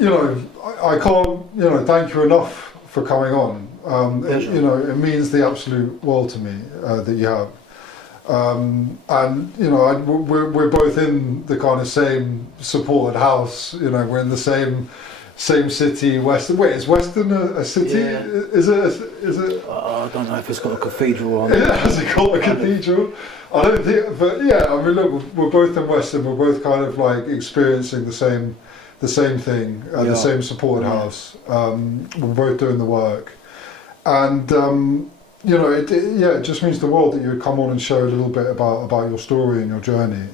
I can't, thank you enough for coming on. It means the absolute world to me that you have. We're both in the kind of same supported house. We're in the same city, Weston. Wait, is Weston a city? Yeah. Is it? I don't know if it's got a cathedral on it. Yeah, has it got a cathedral? I don't think, but yeah, I mean, look, we're both in Weston. We're both kind of like experiencing the same thing, the same supported house. We're both doing the work, and it just means the world that you would come on and share a little bit about your story and your journey.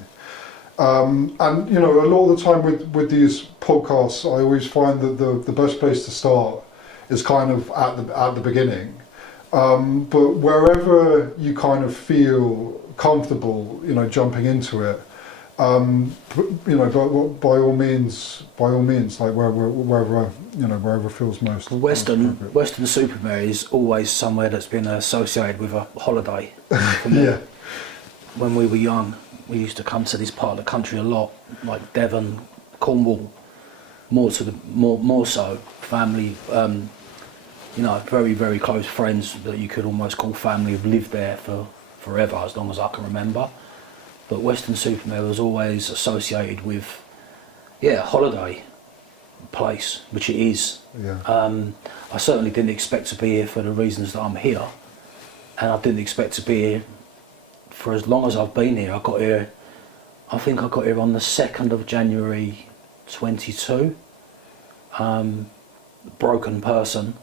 And a lot of the time with these podcasts, I always find that the best place to start is kind of at the beginning. But wherever you kind of feel comfortable, jumping into it, but by all means, like wherever feels most. Weston-super-Mare is always somewhere that's been associated with a holiday. For me. Yeah. When we were young, we used to come to this part of the country a lot, like Devon, Cornwall, more so family. Very, very close friends that you could almost call family have lived there for forever, as long as I can remember. But Weston-super-Mare was always associated with, holiday place, which it is. Yeah. I certainly didn't expect to be here for the reasons that I'm here, and I didn't expect to be here for as long as I've been here. I think I got here on the 2nd of January 22. Broken person,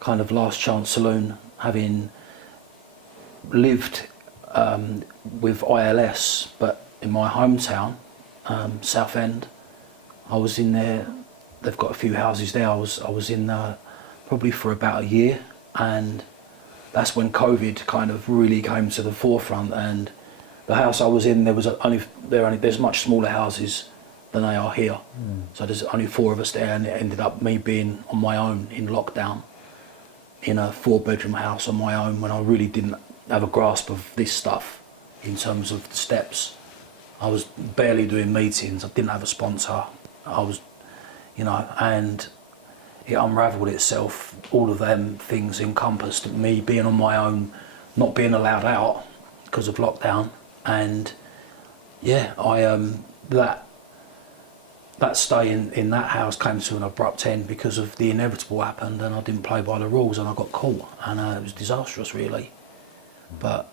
kind of last chance saloon, having lived with ILS, but in my hometown, Southend. I was in there. They've got a few houses there. I was in probably for about a year, and that's when COVID kind of really came to the forefront. And the house I was in, there's much smaller houses than they are here. So there's only 4 of us there, and it ended up me being on my own in lockdown in a 4-bedroom house on my own, when I really didn't have a grasp of this stuff in terms of the steps. I was barely doing meetings. I didn't have a sponsor. I was, and it unravelled itself. All of them things encompassed me being on my own, not being allowed out because of lockdown, and that stay in that house came to an abrupt end because of the inevitable happened, and I didn't play by the rules, and I got caught, and it was disastrous, really. But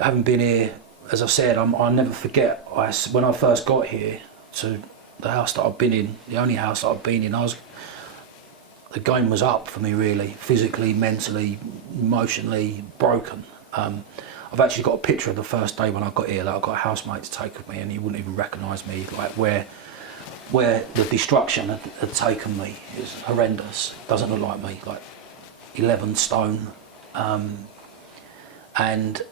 having been here, as I said, I'll never forget. When I first got here to the house that I've been in, the only house that I've been in, the game was up for me, really, physically, mentally, emotionally broken. I've actually got a picture of the first day when I got here that I got a housemate to take with me, and he wouldn't even recognise me, like where the destruction had taken me is horrendous. Doesn't look like me, like 11 stone. And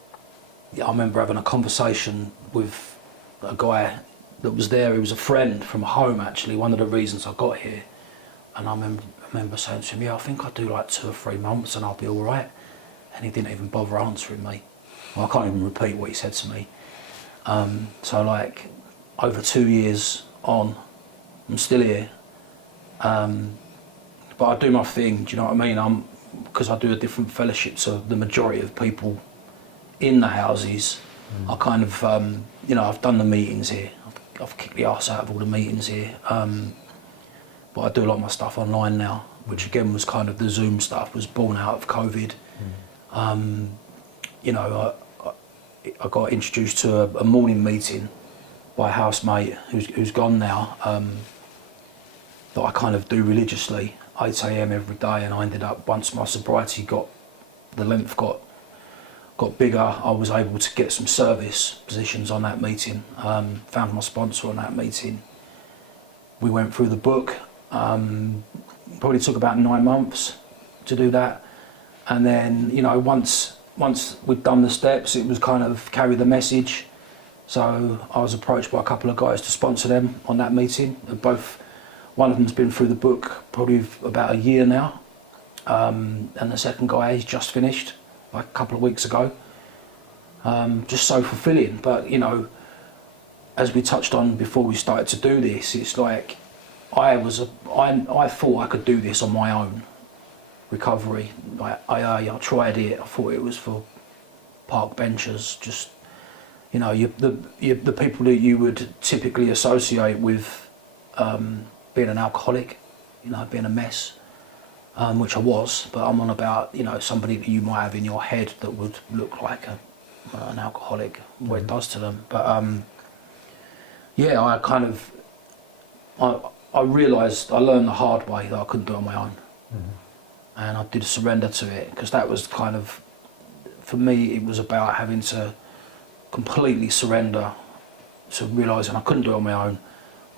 I remember having a conversation with a guy that was there. He was a friend from home, actually, one of the reasons I got here. And I remember saying to him, I think I'll do like 2 or 3 months and I'll be all right. And he didn't even bother answering me. Well, I can't even repeat what he said to me. So like over 2 years on, I'm still here. But I do my thing, do you know what I mean? Because I do a different fellowship to the majority of people in the houses. I kind of, I've done the meetings here. I've kicked the arse out of all the meetings here. But I do a lot of my stuff online now, which again was kind of the Zoom stuff, was born out of COVID. I got introduced to a morning meeting by a housemate who's gone now, that I kind of do religiously, 8 AM every day, and I ended up, once my sobriety got bigger, I was able to get some service positions on that meeting, found my sponsor on that meeting. We went through the book, probably took about 9 months to do that, and then, once we'd done the steps, it was kind of carry the message. So I was approached by a couple of guys to sponsor them on that meeting. One of them's been through the book probably about a year now, and the second guy, he's just finished like a couple of weeks ago. Just so fulfilling. But as we touched on before we started to do this, it's like I thought I could do this on my own. Recovery, I tried it. I thought it was for park benchers, just the people that you would typically associate with being an alcoholic, being a mess, which I was. But I'm on about somebody that you might have in your head that would look like an alcoholic, what it does to them. But I realised, I learned the hard way that I couldn't do it on my own. And I did surrender to it, because that was kind of, for me, it was about having to completely surrender to realising I couldn't do it on my own.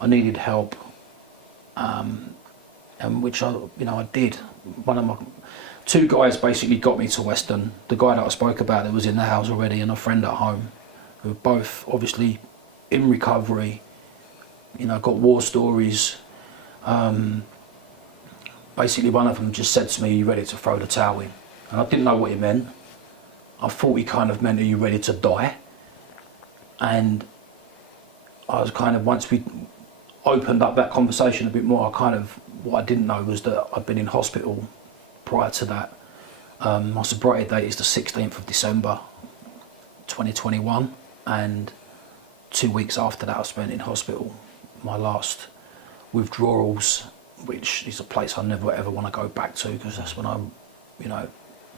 I needed help, and which I did. One of my two guys basically got me to Weston. The guy that I spoke about that was in the house already, and a friend at home, who were both obviously in recovery. Got war stories. Basically, one of them just said to me, "Are you ready to throw the towel in?" And I didn't know what he meant. I thought he kind of meant, "Are you ready to die?" And I was kind of, once we opened up that conversation a bit more, what I didn't know was that I'd been in hospital prior to that. My sobriety date is the 16th of December 2021, and 2 weeks after that I spent in hospital. My last withdrawals, which is a place I never ever want to go back to, because that's when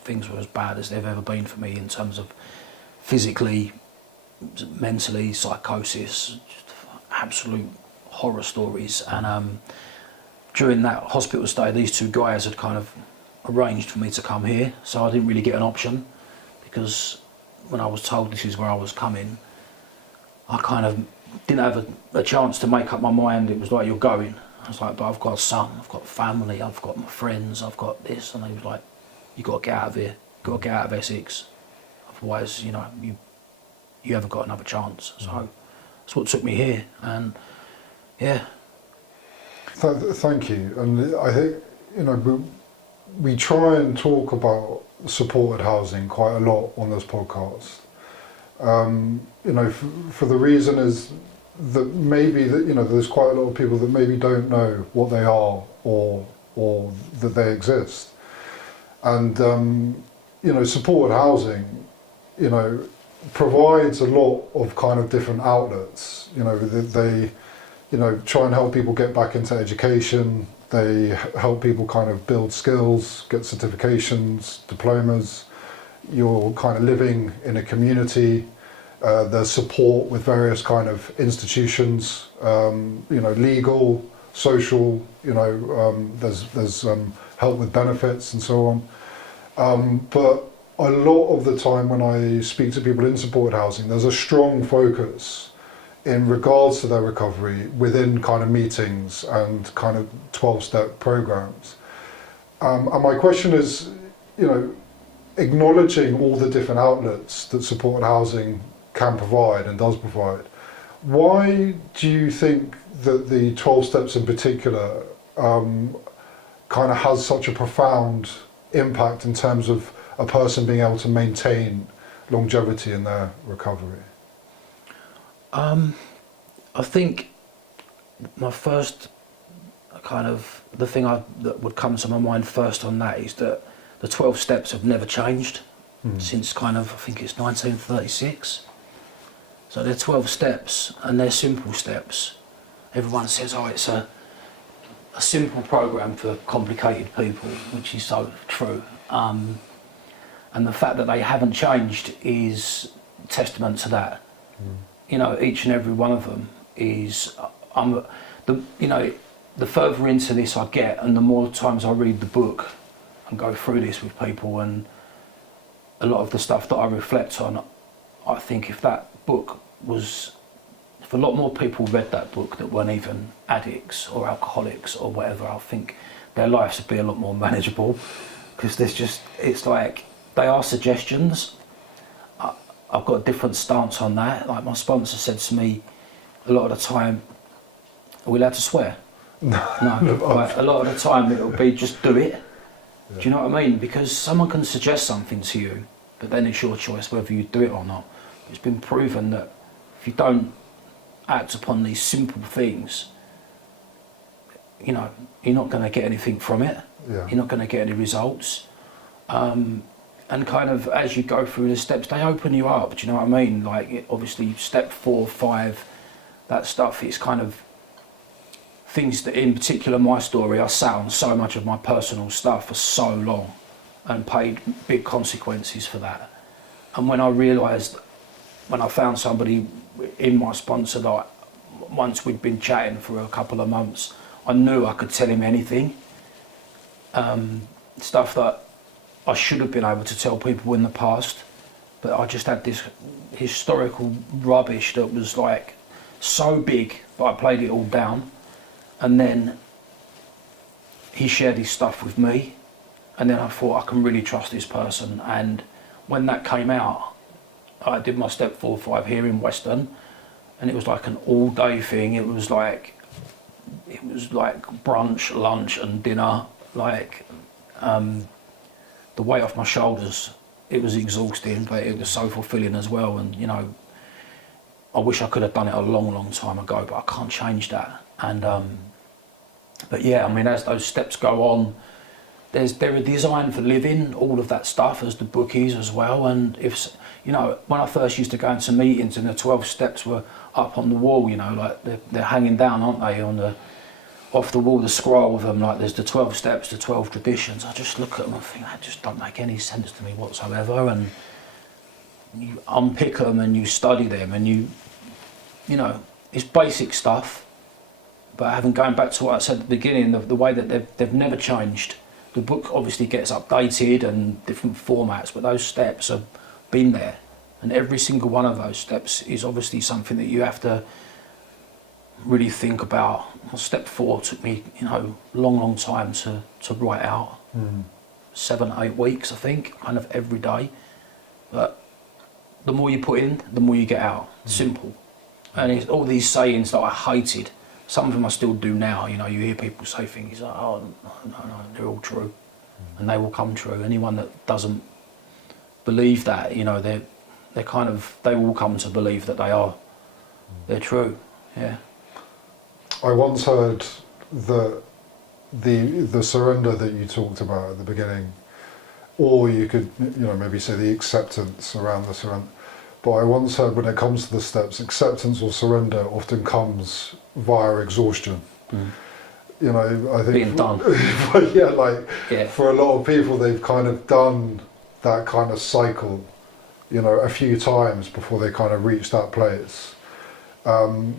things were as bad as they've ever been for me in terms of physically, mentally, psychosis, just absolute horror stories. And during that hospital stay, these two guys had kind of arranged for me to come here, so I didn't really get an option, because when I was told this is where I was coming, I kind of didn't have a chance to make up my mind. It was like, "You're going." I was like, "But I've got a son, I've got family, I've got my friends, I've got this." And he was like, "You got to get out of here, you got to get out of Essex, otherwise you haven't got another chance." So that's what took me here. And yeah. Thank you. And I think we try and talk about supported housing quite a lot on this podcast. For the reason is that maybe there's quite a lot of people that maybe don't know what they are, or that they exist. And supported housing provides a lot of kind of different outlets. They try and help people get back into education. They help people kind of build skills, get certifications, diplomas. You're kind of living in a community. There's support with various kind of institutions, legal, social. There's help with benefits and so on. But a lot of the time when I speak to people in supported housing, there's a strong focus in regards to their recovery within kind of meetings and kind of 12-step programs. And my question is, acknowledging all the different outlets that supported housing can provide and does provide, why do you think that the 12 steps in particular kind of has such a profound impact in terms of a person being able to maintain longevity in their recovery? I think my first the thing that would come to my mind first on that is that the 12 steps have never changed since I think it's 1936. So they're 12 steps, and they're simple steps. Everyone says, "Oh, it's a simple program for complicated people," which is so true. And the fact that they haven't changed is testament to that. Each and every one of them is. The further into this I get, and the more times I read the book and go through this with people, and a lot of the stuff that I reflect on, I think if a lot more people read that book that weren't even addicts or alcoholics or whatever, I think their lives would be a lot more manageable, because it's like, they are suggestions. I've got a different stance on that. Like, my sponsor said to me a lot of the time, "Are we allowed to swear?" No. Like, a lot of the time it'll be, "Just do it." Yeah. Do you know what I mean? Because someone can suggest something to you, but then it's your choice whether you do it or not. It's been proven that if you don't act upon these simple things, you know, you're not going to get anything from it. Yeah. You're not going to get any results. And kind of as you go through the steps, they open you up. Do you know what I mean? Like obviously step 4, 5, that stuff. It's kind of things that, in particular, my story. I sat on so much of my personal stuff for so long, and paid big consequences for that. And when I realised, when I found somebody in my sponsor that once we'd been chatting for a couple of months, I knew I could tell him anything. Stuff that I should have been able to tell people in the past, but I just had this historical rubbish that was like so big, but I played it all down. And then he shared his stuff with me, and then I thought I can really trust this person. And when that came out, I did my step 4, 5 here in Western, and it was like an all-day thing. It was like brunch, lunch, and dinner. Like the weight off my shoulders. It was exhausting, but it was so fulfilling as well. And you know, I wish I could have done it a long, long time ago, but I can't change that. And but yeah, I mean, as those steps go on, they're a design for living, all of that stuff, as the bookies as well. And if, you know, when I first used to go into meetings and the 12 steps were up on the wall, you know, like they're hanging down, aren't they, on the, off the wall, the scroll of them, like there's the 12 steps, the 12 traditions. I just look at them and think, that just don't make any sense to me whatsoever. And you unpick them and you study them, and you know, it's basic stuff. But having going back to what I said at the beginning, the way that they've never changed. The book obviously gets updated and different formats, but those steps have been there. And every single one of those steps is obviously something that you have to really think about. Well, step 4 took me, you know, long time to write out. 7, 8 weeks, I think, kind of every day. But the more you put in, the more you get out. Simple. And it's all these sayings that I hated. Some of them I still do now. You know, you hear people say things like, oh, no, they're all true. And they will come true. Anyone that doesn't believe that, you know, they will come to believe that they're true. Yeah. I once heard that the surrender that you talked about at the beginning, or you could, you know, maybe say the acceptance around the surrender. But I once heard, when it comes to the steps, acceptance or surrender often comes via exhaustion. You know, I think being done. For a lot of people, they've kind of done that kind of cycle, you know, a few times before they kind of reach that place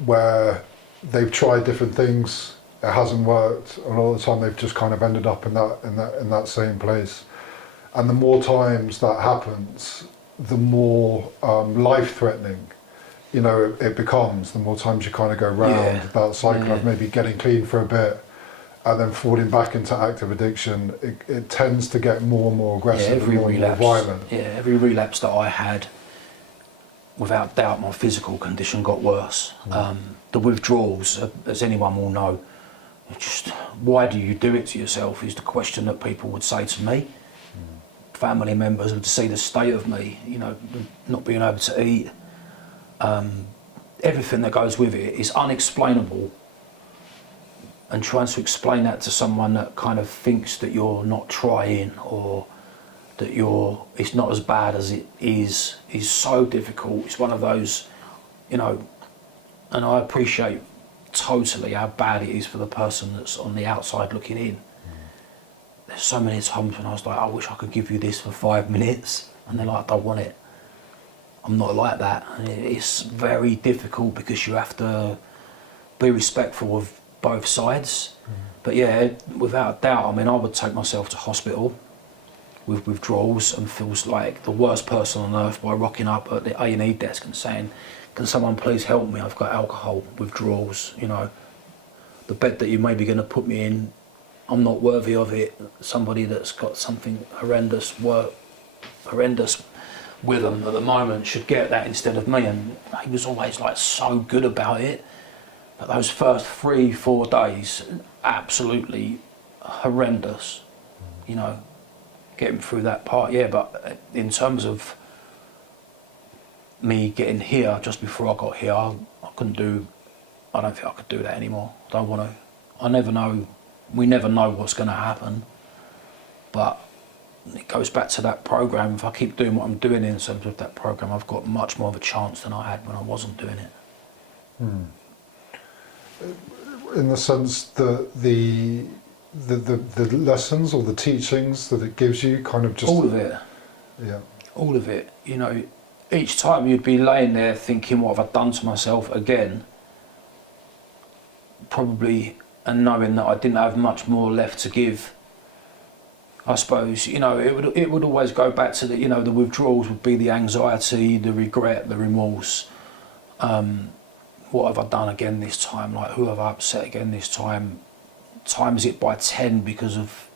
where they've tried different things, it hasn't worked. A lot of the time, they've just kind of ended up in that same place. And the more times that happens, the more life-threatening, you know, it becomes. The more times you kind of go round that cycle of maybe getting clean for a bit and then falling back into active addiction, it tends to get more and more aggressive and more violent. Yeah, every relapse that I had, without doubt, my physical condition got worse. The withdrawals, as anyone will know, just why do you do it to yourself is the question that people would say to me. Family members would see the state of me, you know, not being able to eat. Everything that goes with it is unexplainable. And trying to explain that to someone that kind of thinks that you're not trying, or that it's not as bad as it is so difficult. It's one of those, you know, and I appreciate totally how bad it is for the person that's on the outside looking in. There's so many times when I was like, I wish I could give you this for 5 minutes, and they're like, I don't want it. I'm not like that. And it's very difficult because you have to be respectful of both sides. But yeah, without a doubt, I mean, I would take myself to hospital with withdrawals and feels like the worst person on earth by rocking up at the A&E desk and saying, can someone please help me? I've got alcohol withdrawals, you know. The bed that you may be going to put me in, I'm not worthy of it. Somebody that's got something horrendous with them at the moment should get that instead of me. And he was always like so good about it. But those first 3-4 days, absolutely horrendous, you know, getting through that part. Yeah, but in terms of me getting here, just before I got here, I don't think I could do that anymore. I don't want to. I never know. We never know what's going to happen. But it goes back to that program. If I keep doing what I'm doing in terms of that program, I've got much more of a chance than I had when I wasn't doing it. In the sense that the lessons or the teachings that it gives you, kind of just all of it. Yeah. All of it. You know, each time you'd be laying there thinking, what have I done to myself again? Probably, and knowing that I didn't have much more left to give. I suppose, you know, it would always go back to the, you know, the withdrawals would be the anxiety, the regret, the remorse. What have I done again this time? Like, who have I upset again this time? Times it by 10 because of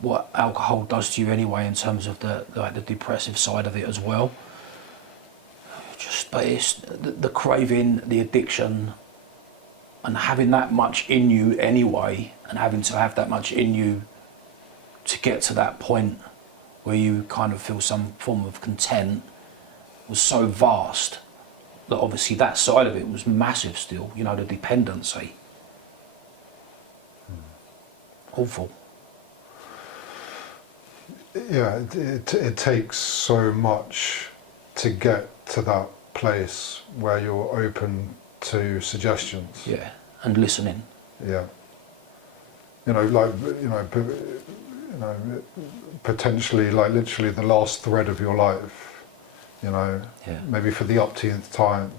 what alcohol does to you anyway, in terms of the depressive side of it as well. But it's the craving, the addiction, and having that much in you anyway, and having to have that much in you to get to that point where you kind of feel some form of content was so vast that obviously that side of it was massive still, you know, the dependency. Awful. Yeah, it takes so much to get to that place where you're open to suggestions. Yeah, and listening. Yeah. You know, like, potentially, like, literally the last thread of your life, you know, Yeah. maybe for the upteenth time.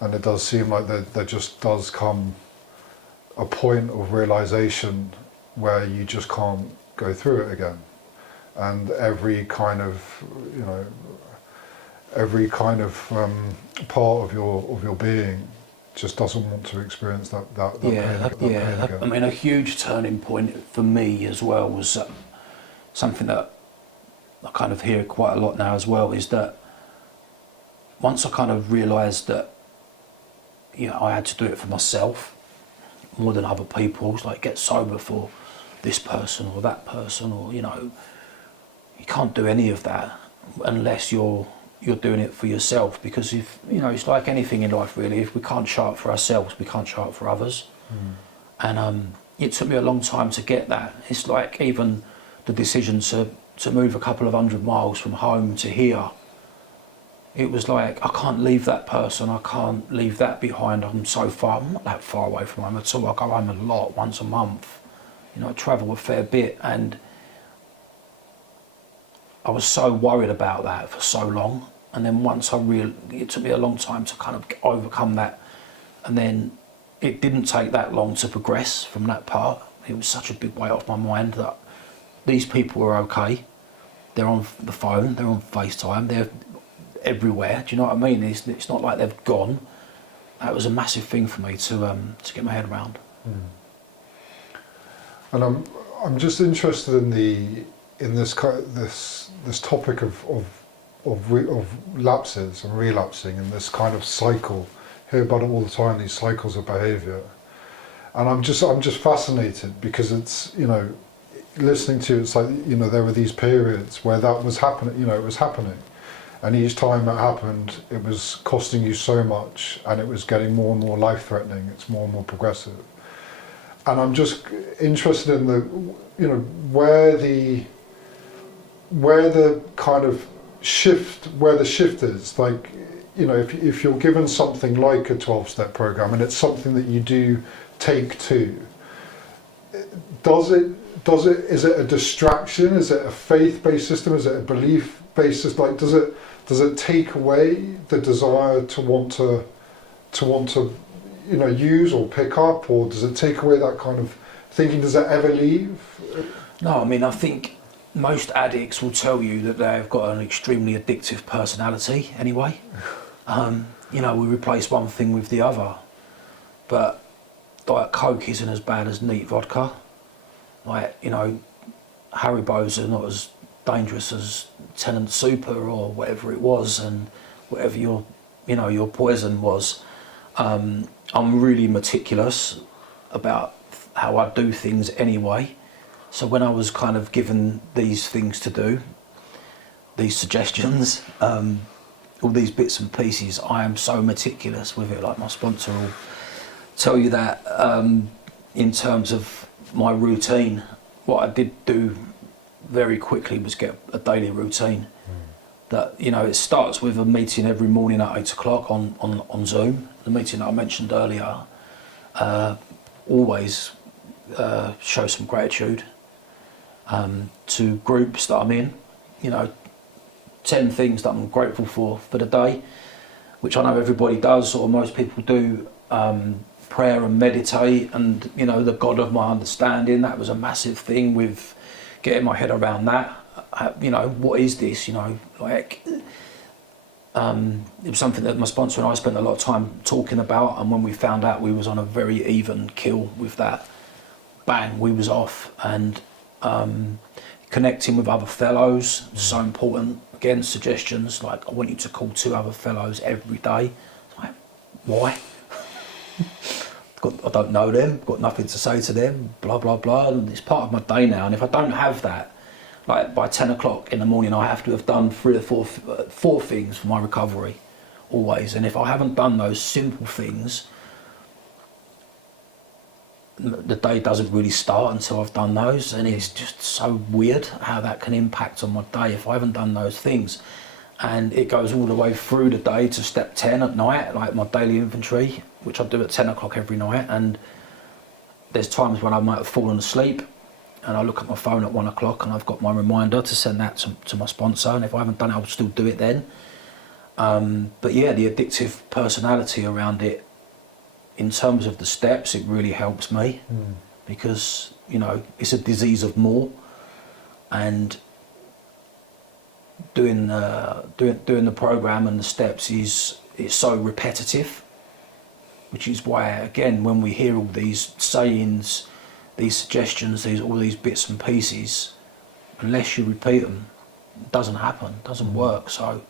And it does seem like there just does come a point of realization where you just can't go through it again. And every kind of part of your being just doesn't want to experience that pain again. I mean, a huge turning point for me as well was something that I kind of hear quite a lot now as well, is that once I kind of realised that, you know, I had to do it for myself more than other people's, like get sober for this person or that person, or, you know, you can't do any of that unless you're doing it for yourself, because if, you know, it's like anything in life really, if we can't show up for ourselves, we can't show up for others. And it took me a long time to get that. It's like even the decision to move a couple of 100 miles from home to here, it was like, I can't leave that person, I can't leave that behind. I'm not that far away from home at all. I go home a lot, once a month, you know, I travel a fair bit, and I was so worried about that for so long. And then once it took me a long time to kind of overcome that. And then it didn't take that long to progress from that part. It was such a big weight off my mind that these people are okay. They're on the phone, they're on FaceTime, they're everywhere. Do you know what I mean? It's not like they've gone. That was a massive thing for me to get my head around. And I'm just interested in this topic of lapses and relapsing, and this kind of cycle. Hear about it all the time, these cycles of behaviour. And I'm just fascinated, because it's, you know, listening to it, it's like, you know, there were these periods where that was happening, you know, it was happening. And each time it happened, it was costing you so much, and it was getting more and more life-threatening, it's more and more progressive. And I'm just interested in the, you know, where the kind of shift, where the shift is. Like, you know, if you're given something like a 12-step program, and it's something that you do take to, is it a distraction? Is it a faith-based system? Is it a belief-based system? Like, does it take away the desire to want to you know, use or pick up, or does it take away that kind of thinking? Does it ever leave? No, I mean, I think most addicts will tell you that they've got an extremely addictive personality anyway. You know, we replace one thing with the other. But Diet Coke isn't as bad as neat vodka. Like, you know, Haribos are not as dangerous as Tennant Super or whatever it was, and whatever your poison was. I'm really meticulous about how I do things anyway. So when I was kind of given these things to do, these suggestions, all these bits and pieces, I am so meticulous with it. Like, my sponsor will tell you that, in terms of my routine, what I did do very quickly was get a daily routine. That, you know, it starts with a meeting every morning at 8 o'clock on Zoom. The meeting that I mentioned earlier, always show some gratitude to groups that I'm in. You know, 10 things that I'm grateful for the day, which I know everybody does, or most people do. Prayer and meditate, and, you know, the God of my understanding, that was a massive thing with getting my head around that. You know, what is this, you know, like, it was something that my sponsor and I spent a lot of time talking about, and when we found out we was on a very even kill with that, bang, we was off. And connecting with other fellows, so important. Again, suggestions like, I want you to call 2 other fellows every day. Like, why? I don't know them, got nothing to say to them, blah blah blah, and it's part of my day now. And if I don't have that, like by 10 o'clock in the morning, I have to have done 3 or 4 things for my recovery, always. And if I haven't done those simple things, the day doesn't really start until I've done those. And it's just so weird how that can impact on my day if I haven't done those things. And it goes all the way through the day to step 10 at night, like my daily inventory, which I do at 10 o'clock every night. And there's times when I might have fallen asleep, and I look at my phone at 1 o'clock and I've got my reminder to send that to my sponsor, and if I haven't done it, I'll still do it then. But yeah, the addictive personality around it, in terms of the steps, it really helps me, because, you know, it's a disease of more, and doing the program and the steps is so repetitive, which is why, again, when we hear all these sayings, these suggestions, all these bits and pieces, unless you repeat them, it doesn't happen, doesn't work. So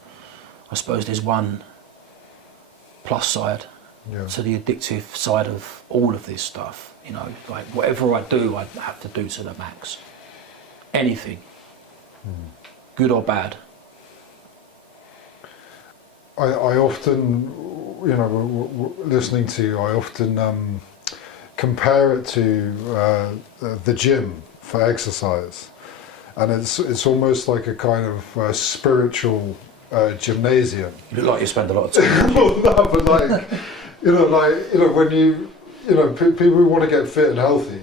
I suppose there's one plus side to the addictive side of all of this stuff. You know, like whatever I do, I have to do to the max. Anything, good or bad. I often, you know, listening to you, I often compare it to the gym for exercise, and it's almost like a kind of spiritual gymnasium. You look like you spend a lot of time. Well, no, but like, when people who want to get fit and healthy,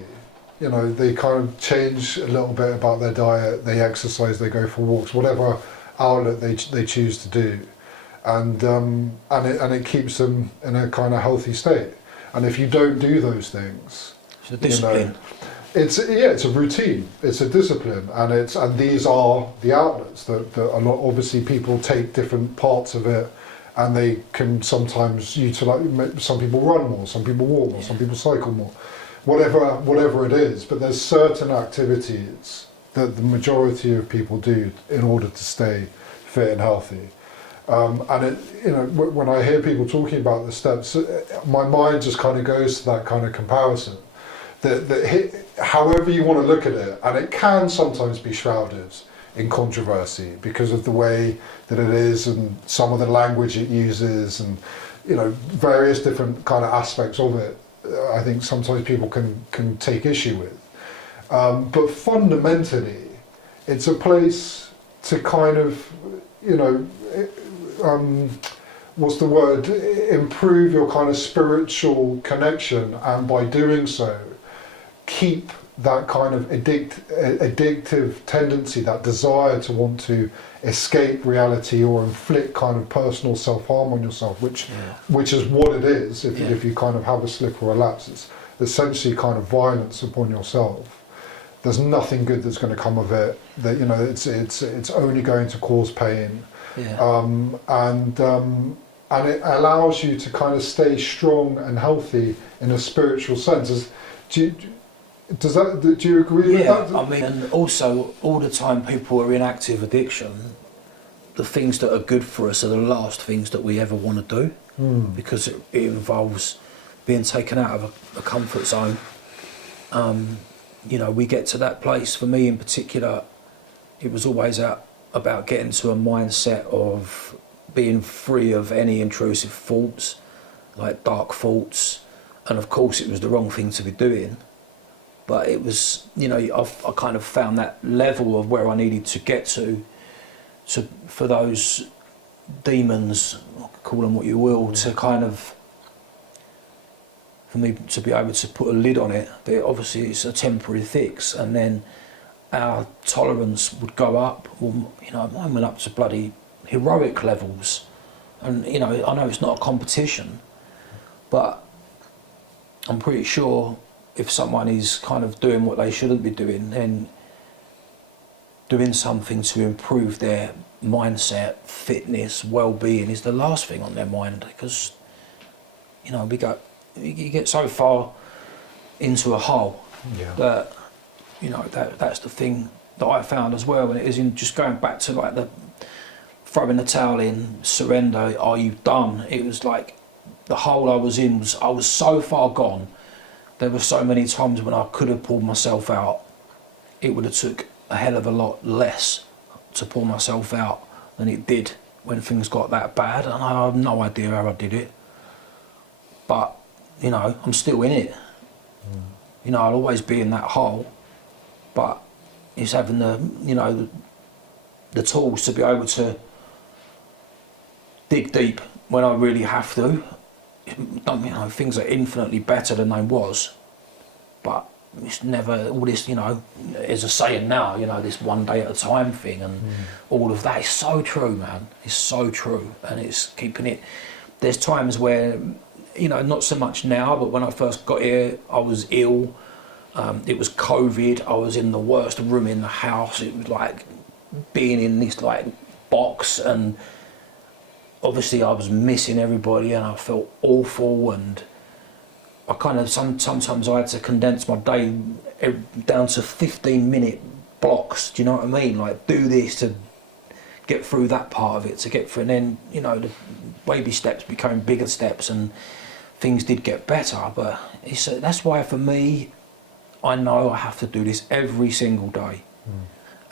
you know, they kind of change a little bit about their diet, they exercise, they go for walks, whatever outlet they choose to do, and it keeps them in a kind of healthy state. And if you don't do those things, it's a discipline. It's a routine, it's a discipline, and these are the outlets that a lot, obviously people take different parts of it, and they can sometimes utilize. Some people run more, some people walk more, some people cycle more, whatever it is. But there's certain activities that the majority of people do in order to stay fit and healthy. And when I hear people talking about the steps, my mind just kind of goes to that kind of comparison. However you want to look at it, and it can sometimes be shrouded in controversy because of the way that it is and some of the language it uses, and various different kind of aspects of it. I think sometimes people can take issue with, but fundamentally, it's a place to kind of what's the word? Improve your kind of spiritual connection, and by doing so, keep that kind of addictive tendency, that desire to want to escape reality or inflict kind of personal self-harm on yourself, which is what it is. If you kind of have a slip or a lapse, it's essentially kind of violence upon yourself. There's nothing good that's going to come of it. That it's only going to cause pain. And it allows you to kind of stay strong and healthy in a spiritual sense. Do you agree with that? I mean, and also all the time people are in active addiction, the things that are good for us are the last things that we ever want to do, because it involves being taken out of a comfort zone. We get to that place. For me in particular, it was always about getting to a mindset of being free of any intrusive thoughts, like dark thoughts. And of course it was the wrong thing to be doing, But it was, you know, I kind of found that level of where I needed to get to for those demons, call them what you will, to kind of, for me to be able to put a lid on it. But obviously it's a temporary fix, and then our tolerance would go up. Well, you know, mine went up to bloody heroic levels. And, you know, I know it's not a competition, but I'm pretty sure if someone is kind of doing what they shouldn't be doing, then doing something to improve their mindset, fitness, well-being is the last thing on their mind. Because, you know, you get so far into a hole that, you know, that's the thing that I found as well. And it is in just going back to like the throwing the towel in, surrender, are you done? It was like the hole I was in I was so far gone. There were so many times when I could have pulled myself out. It would have took a hell of a lot less to pull myself out than it did when things got that bad. And I have no idea how I did it. But, you know, I'm still in it. You know, I'll always be in that hole. But it's having the, you know, the tools to be able to dig deep when I really have to. You know, things are infinitely better than they was, but it's never all this, you know, as a saying now, you know, this one day at a time thing, and all of that is so true, man. It's so true, and it's keeping it. There's times where, you know, not so much now, but when I first got here, I was ill. It was COVID. I was in the worst room in the house. It was like being in this like box, and obviously I was missing everybody, and I felt awful, and I kind of sometimes I had to condense my day down to 15-minute blocks. Do you know what I mean? Like, do this to get through that part of it, to get through, and then, you know, the baby steps became bigger steps, and things did get better. But that's why for me, I know I have to do this every single day,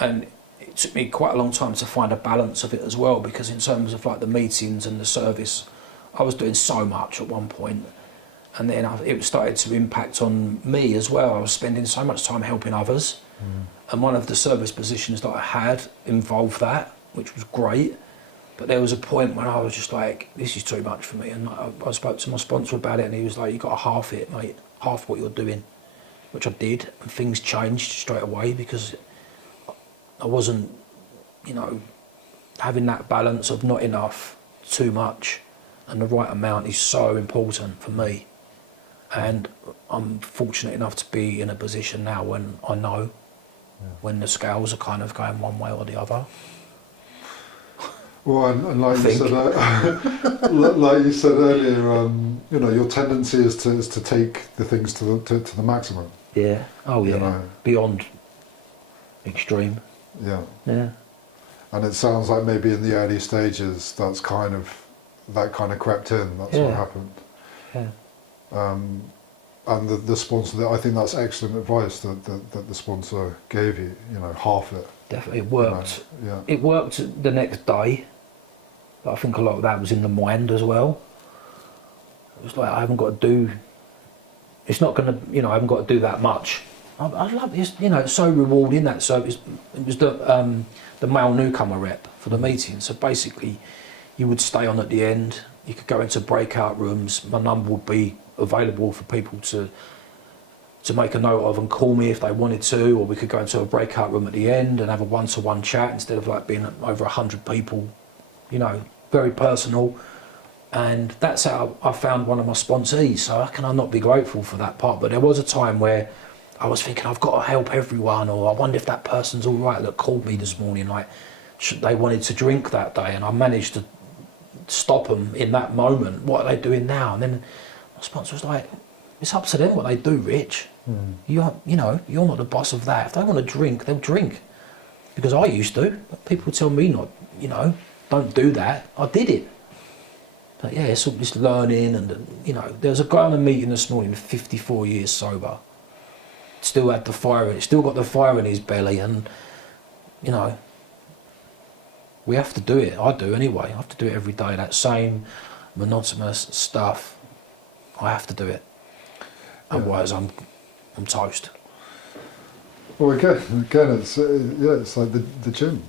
and it took me quite a long time to find a balance of it as well, because in terms of like the meetings and the service, I was doing so much at one point, and then it started to impact on me as well. I was spending so much time helping others, and one of the service positions that I had involved that, which was great. But there was a point when I was just like, this is too much for me, and I spoke to my sponsor about it, and he was like, you got to half it, mate, half what you're doing, which I did, and things changed straight away, because I wasn't, you know, having that balance of not enough, too much, and the right amount is so important for me. And I'm fortunate enough to be in a position now when I know when the scales are kind of going one way or the other. Well, and like you said, like you said earlier, you know, your tendency is to take the things to the maximum. Yeah. Oh yeah. You know? Beyond extreme. Yeah. Yeah. And it sounds like maybe in the early stages that kind of crept in. That's what happened. Yeah. And the sponsor, I think that's excellent advice that the sponsor gave you. You know, half it. Definitely, it worked. You know, It worked the next day, but I think a lot of that was in the mind as well. It was like, I haven't got to do. It's not going to, you know, I haven't got to do that much. I love this, you know, it's so rewarding that. So it was the male newcomer rep for the meeting. So basically, you would stay on at the end. You could go into breakout rooms. My number would be available for people to make a note of and call me if they wanted to, or we could go into a breakout room at the end and have a one-to-one chat instead of like being over 100 people. You know, very personal. And that's how I found one of my sponsees. So how can I not be grateful for that part? But there was a time where I was thinking, I've got to help everyone, or I wonder if that person's all right that called me this morning, like they wanted to drink that day, and I managed to stop them in that moment. What are they doing now? And then my sponsor was like, it's up to them what they do, Rich. You know, you're not the boss of that. If they want to drink, they'll drink. Because I used to. People tell me not, you know, don't do that. I did it. But yeah, it's all this learning, and you know, there was a guy on a meeting this morning, 54 years sober. Still had the fire, still got the fire in his belly, and you know, we have to do it. I do anyway. I have to do it every day. That same monotonous stuff. I have to do it. Otherwise, I'm toast. Well, again, it's like the gym.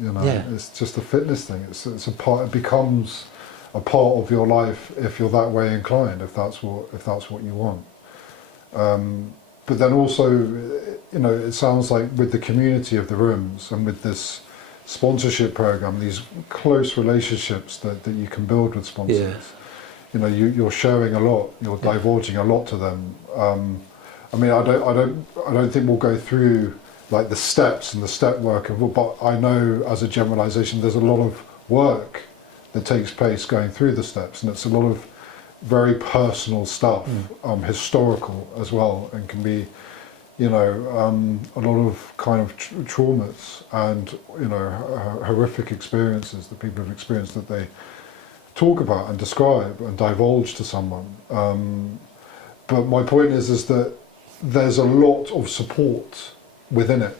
You know, Yeah. it's just a fitness thing. It's a part. It becomes a part of your life if you're that way inclined. If that's what you want. But then also, you know, it sounds like with the community of the rooms and with this sponsorship program, these close relationships that you can build with sponsors. Yeah. You know, you're sharing a lot. You're divulging a lot to them. I mean, I don't think we'll go through like the steps and the step work but I know as a generalization, there's a lot of work that takes place going through the steps, and it's a lot of very personal stuff, historical as well, and can be, you know, a lot of kind of traumas and, you know, horrific experiences that people have experienced that they talk about and describe and divulge to someone. But my point is that there's a lot of support within it,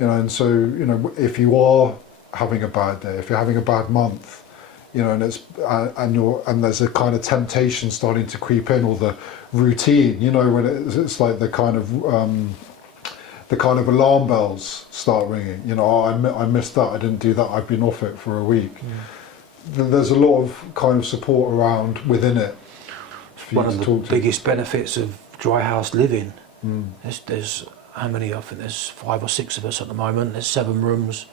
you know, and so, you know, if you are having a bad day, if you're having a bad month, you know, and it's and there's a kind of temptation starting to creep in, or the routine, you know, when it's like the kind of alarm bells start ringing. You know, oh, I missed that, I didn't do that, I've been off it for a week. There's a lot of kind of support around within it. One of the biggest benefits of dry house living. There's how many? I think there's 5 or 6 of us at the moment. There's 7 rooms.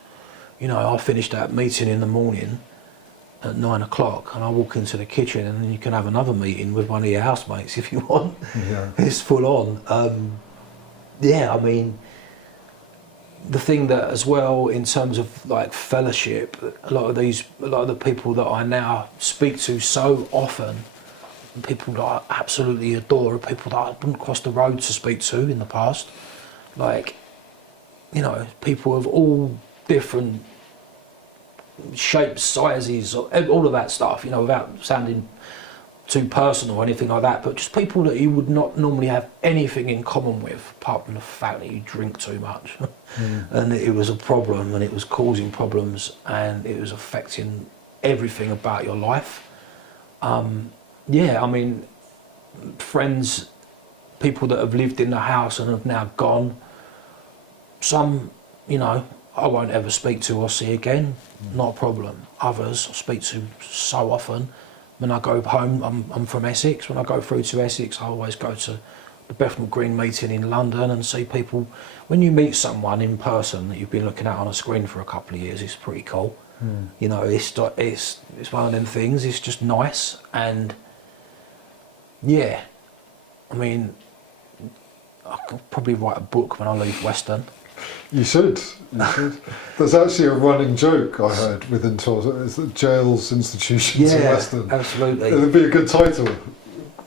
You know, I finished that meeting in the morning at 9 o'clock, and I walk into the kitchen, and then you can have another meeting with one of your housemates if you want. Yeah. It's full on. Yeah, I mean, the thing that as well in terms of like fellowship, a lot of the people that I now speak to so often, people that I absolutely adore, are people that I wouldn't cross the road to speak to in the past. Like, you know, people of all different shapes, sizes, all of that stuff, you know, without sounding too personal or anything like that, but just people that you would not normally have anything in common with, apart from the fact that you drink too much. And it was a problem, and it was causing problems, and it was affecting everything about your life. Yeah, I mean, friends, people that have lived in the house and have now gone, some, you know, I won't ever speak to or see again, not a problem. Others I speak to so often. When I go home, I'm from Essex. When I go through to Essex, I always go to the Bethnal Green meeting in London and see people. When you meet someone in person that you've been looking at on a screen for a couple of years, it's pretty cool. You know, it's one of them things. It's just nice, and yeah, I mean, I could probably write a book when I leave Western. You should. There's actually a running joke I heard within Tours. It's that jails, institutions in Western. Absolutely. It'd be a good title.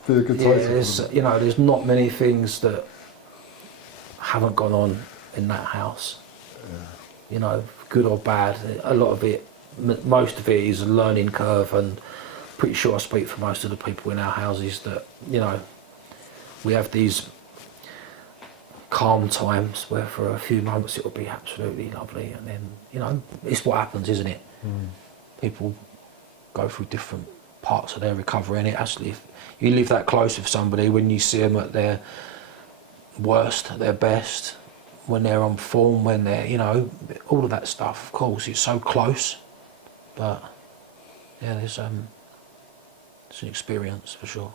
You know, there's not many things that haven't gone on in that house. You know, good or bad. A lot of it, most of it is a learning curve, and pretty sure I speak for most of the people in our houses that, you know, we have these calm times where for a few moments it will be absolutely lovely, and then, you know, it's what happens, isn't it? People go through different parts of their recovery, and it actually, if you live that close with somebody, when you see them at their worst, at their best, when they're on form, when they're, you know, all of that stuff, of course, it's so close. But yeah, it's an experience for sure.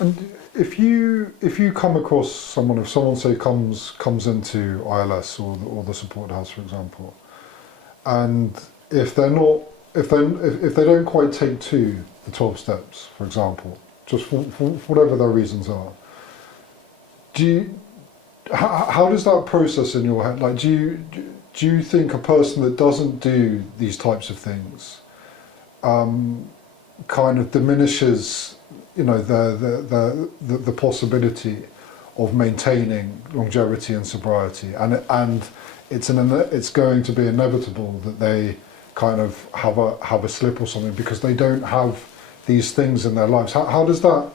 And if you come across someone, if someone say comes into ILS or the support house, for example, and if they don't quite take to the 12 steps, for example, just for whatever their reasons are, how does that process in your head? Like, do you think a person that doesn't do these types of things kind of diminishes, you know, the possibility of maintaining longevity and sobriety, and it's going to be inevitable that they kind of have a slip or something because they don't have these things in their lives? How does that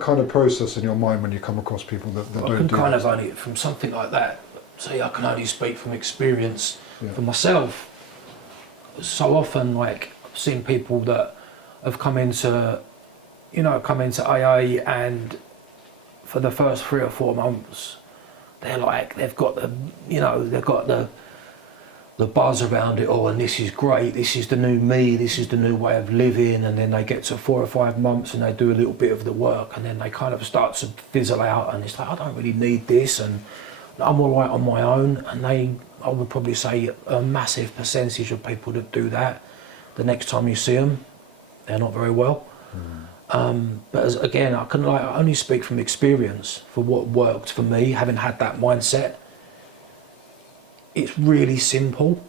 kind of process in your mind when you come across people that don't do that? I can kind of only, from something like that, see, I can only speak from experience for myself. So often, like, I've seen people that have come into AA, and for the first 3 or 4 months, they're like, they've got the, they've got the buzz around it all, and this is great, this is the new me, this is the new way of living, and then they get to 4 or 5 months and they do a little bit of the work, and then they kind of start to fizzle out, and it's like, I don't really need this, and I'm all right on my own. And I would probably say a massive percentage of people that do that, the next time you see them, they're not very well. But again, I only speak from experience for what worked for me, having had that mindset. It's really simple,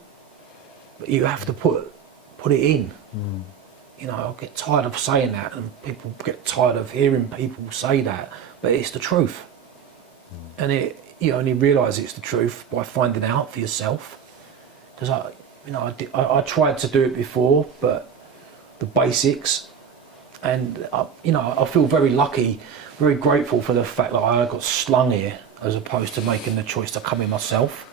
but you have to put it in. I get tired of saying that, and people get tired of hearing people say that, but it's the truth. And you only realise it's the truth by finding out for yourself. Because I tried to do it before, but the basics, and I feel very lucky, very grateful for the fact that I got slung here as opposed to making the choice to come in myself.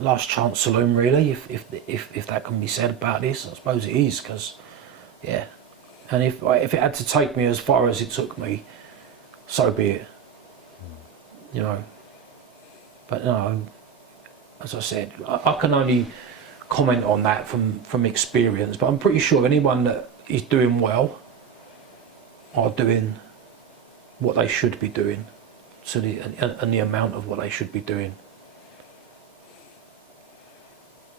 Last chance saloon, really, if that can be said about this. I suppose it is, because and if it had to take me as far as it took me, so be it. But no, as I said, I can only comment on that from experience, but I'm pretty sure anyone that is doing well are doing what they should be doing, and the amount of what they should be doing.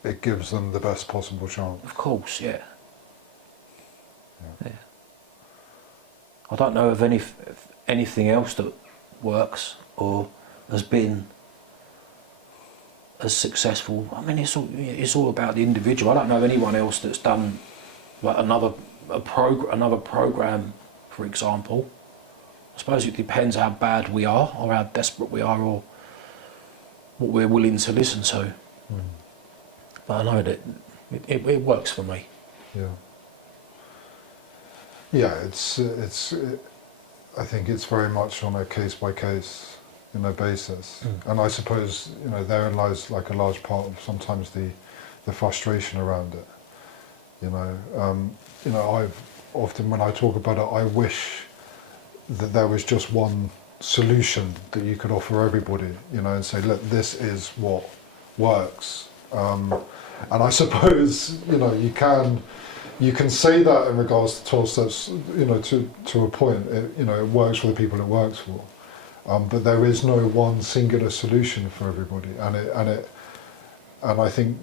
It gives them the best possible chance. Of course, yeah. I don't know of anything else that works or has been as successful. I mean, it's all about the individual. I don't know of anyone else that's done like another program, for example. I suppose it depends how bad we are, or how desperate we are, or what we're willing to listen to. But I know that it works for me. Yeah, I think it's very much on a case by case, basis. And I suppose, therein lies like a large part of sometimes the frustration around it. I've often, when I talk about it, I wish that there was just one solution that you could offer everybody, and say, look, this is what works. And I suppose, you can say that in regards to 12 steps, to a point. It works for the people it works for, but there is no one singular solution for everybody, and I think,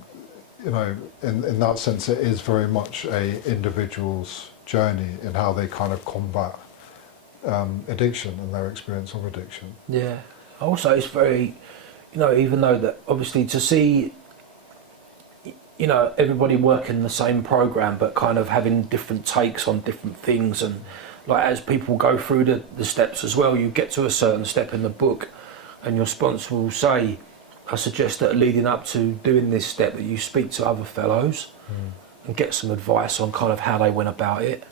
in that sense, it is very much a individual's journey in how they kind of combat addiction and their experience of addiction. Yeah. Also, it's very, even though that obviously to see, everybody working the same program but kind of having different takes on different things, and like as people go through the steps as well, you get to a certain step in the book and your sponsor will say, I suggest that leading up to doing this step that you speak to other fellows and get some advice on kind of how they went about it.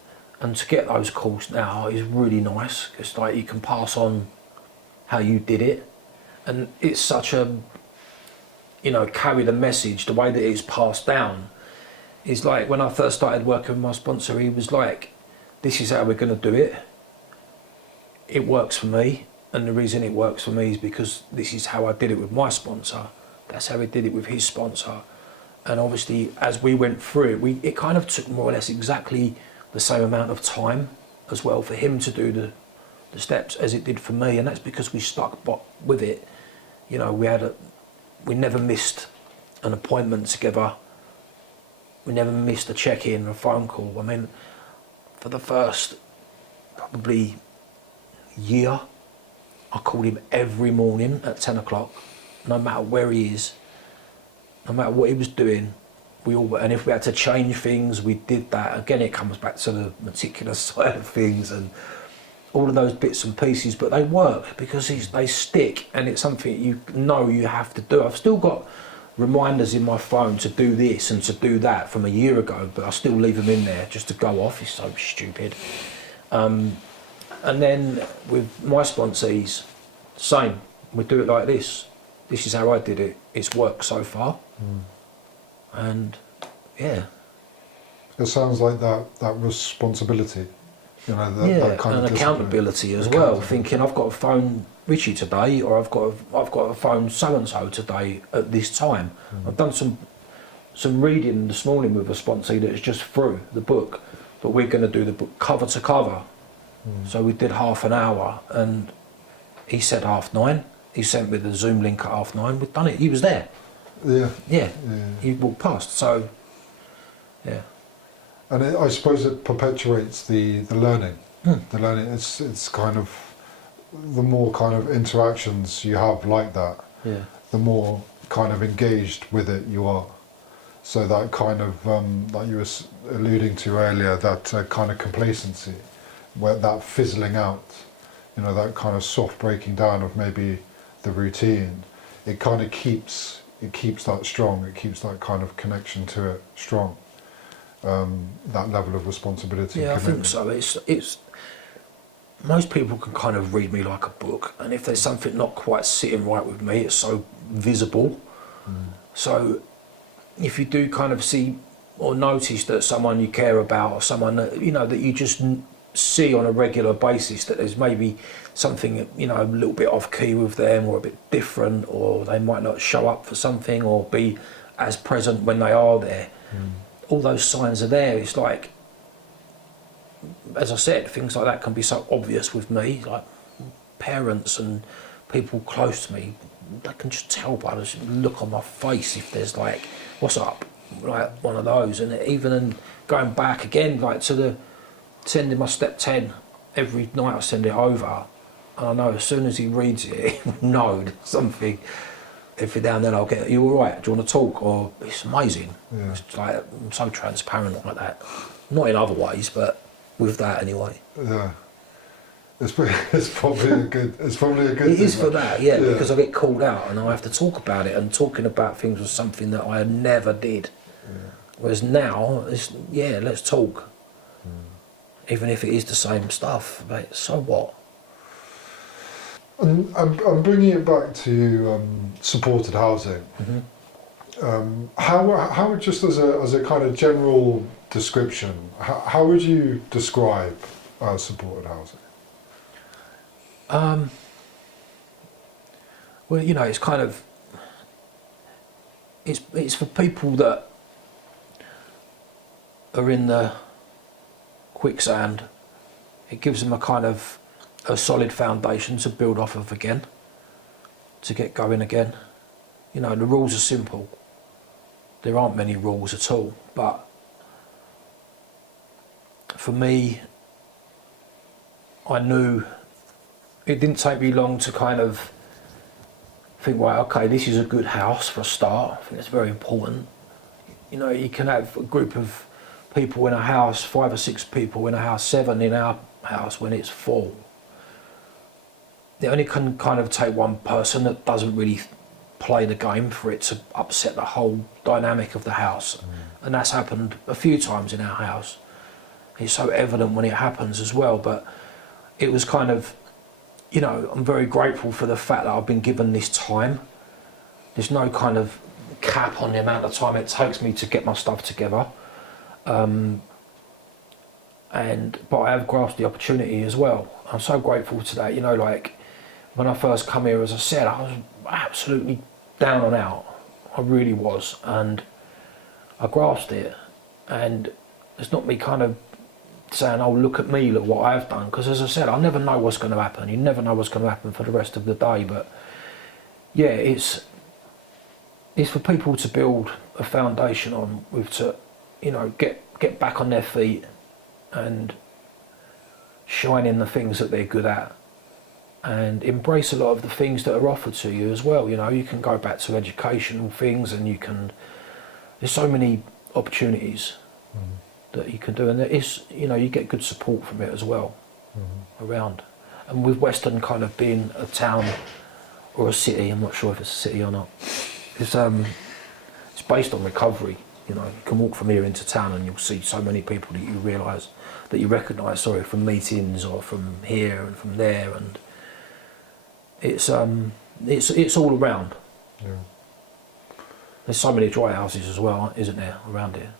And to get those calls now is really nice. It's like you can pass on how you did it, and it's such a carry the message, the way that it's passed down is like when I first started working with my sponsor, he was like, this is how we're going to do it. It works for me, and the reason it works for me is because this is how I did it with my sponsor. That's how he did it with his sponsor. And obviously, as we went through it, it kind of took more or less exactly the same amount of time as well for him to do the steps as it did for me, and that's because we stuck with it. We never missed an appointment together. We never missed a check-in or a phone call. I mean, for the first probably year, I called him every morning at 10 o'clock, no matter where he is, no matter what he was doing. And if we had to change things, we did that. Again, it comes back to the meticulous side of things and all of those bits and pieces, but they work because they stick, and it's something you have to do. I've still got reminders in my phone to do this and to do that from a year ago, but I still leave them in there just to go off. It's so stupid. And then with my sponsees, same. We do it like this. This is how I did it. It's worked so far. And yeah. It sounds like that responsibility You know, that kind and of accountability as well. Thinking I've got to phone Richie today, or I've got to phone so and so today at this time. I've done some reading this morning with a sponsor that is just through the book, but we're going to do the book cover to cover. So we did half an hour, and he said 9:30. He sent me the Zoom link at 9:30. We've done it. He was there. Yeah. He walked past. So, yeah. And I suppose it perpetuates the learning. The learning. It's kind of the more kind of interactions you have like that, the more kind of engaged with it you are. So that kind of like you were alluding to earlier, that kind of complacency, where that fizzling out, you know, that kind of soft breaking down of maybe the routine, it kind of keeps that strong. It keeps that kind of connection to it strong. That level of responsibility. Yeah, I think so. It's most people can kind of read me like a book, and if there's something not quite sitting right with me, it's so visible. So if you do kind of see or notice that someone you care about, or someone that you know that you just see on a regular basis, that there's maybe something, you know, a little bit off key with them, or a bit different, or they might not show up for something or be as present when they are there. All those signs are there. It's like, as I said, things like that can be so obvious with me, like parents and people close to me, they can just tell by the look on my face if there's like, what's up, like one of those. And even in going back again, like to sending my step 10, every night I send it over, and I know as soon as he reads it, he will know something. Every now and then I'll get, "You all right? Do you want to talk?" Or it's amazing. Yeah. It's like I'm so transparent like that. Not in other ways, but with that anyway. Yeah. It's probably a good. It's probably a good. It is for that, yeah, because I get called out and I have to talk about it. And talking about things was something that I never did. Whereas now, it's let's talk. Even if it is the same stuff, but so what? And I'm bringing it back to supported housing. How just as a kind of general description, how would you describe supported housing? Well, you know, it's kind of it's for people that are in the quicksand. It gives them a kind of a solid foundation to build off of again, to get going again. You know, the rules are simple. There aren't many rules at all, but for me, I knew it didn't take me long to kind of think, right, okay, this is a good house for a start. I think that's very important. You know, you can have a group of people in a house, 5 or 6 people in a house, 7 in our house when it's full. It only can kind of take one person that doesn't really play the game for it to upset the whole dynamic of the house. And that's happened a few times in our house. It's so evident when it happens as well, but it was kind of, you know, I'm very grateful for the fact that I've been given this time. There's no kind of cap on the amount of time it takes me to get my stuff together. But I have grasped the opportunity as well. I'm so grateful to that. You know, like when I first come here, as I said, I was absolutely down and out. I really was, and I grasped it. And it's not me kind of saying, "Oh, look at me, look what I've done," because as I said, I never know what's going to happen. You never know what's going to happen for the rest of the day. But yeah, it's for people to build a foundation on, with to, you know, get back on their feet and shine in the things that they're good at, and embrace a lot of the things that are offered to you as well. You know, you can go back to educational things, and there's so many opportunities that you can do, and there is, you know, you get good support from it as well around. And with Weston kind of being a town or a city, I'm not sure if it's a city or not, it's based on recovery. You know, you can walk from here into town and you'll see so many people that you recognise, from meetings or from here and from there, and it's all around. There's so many dry houses as well, isn't there, around here?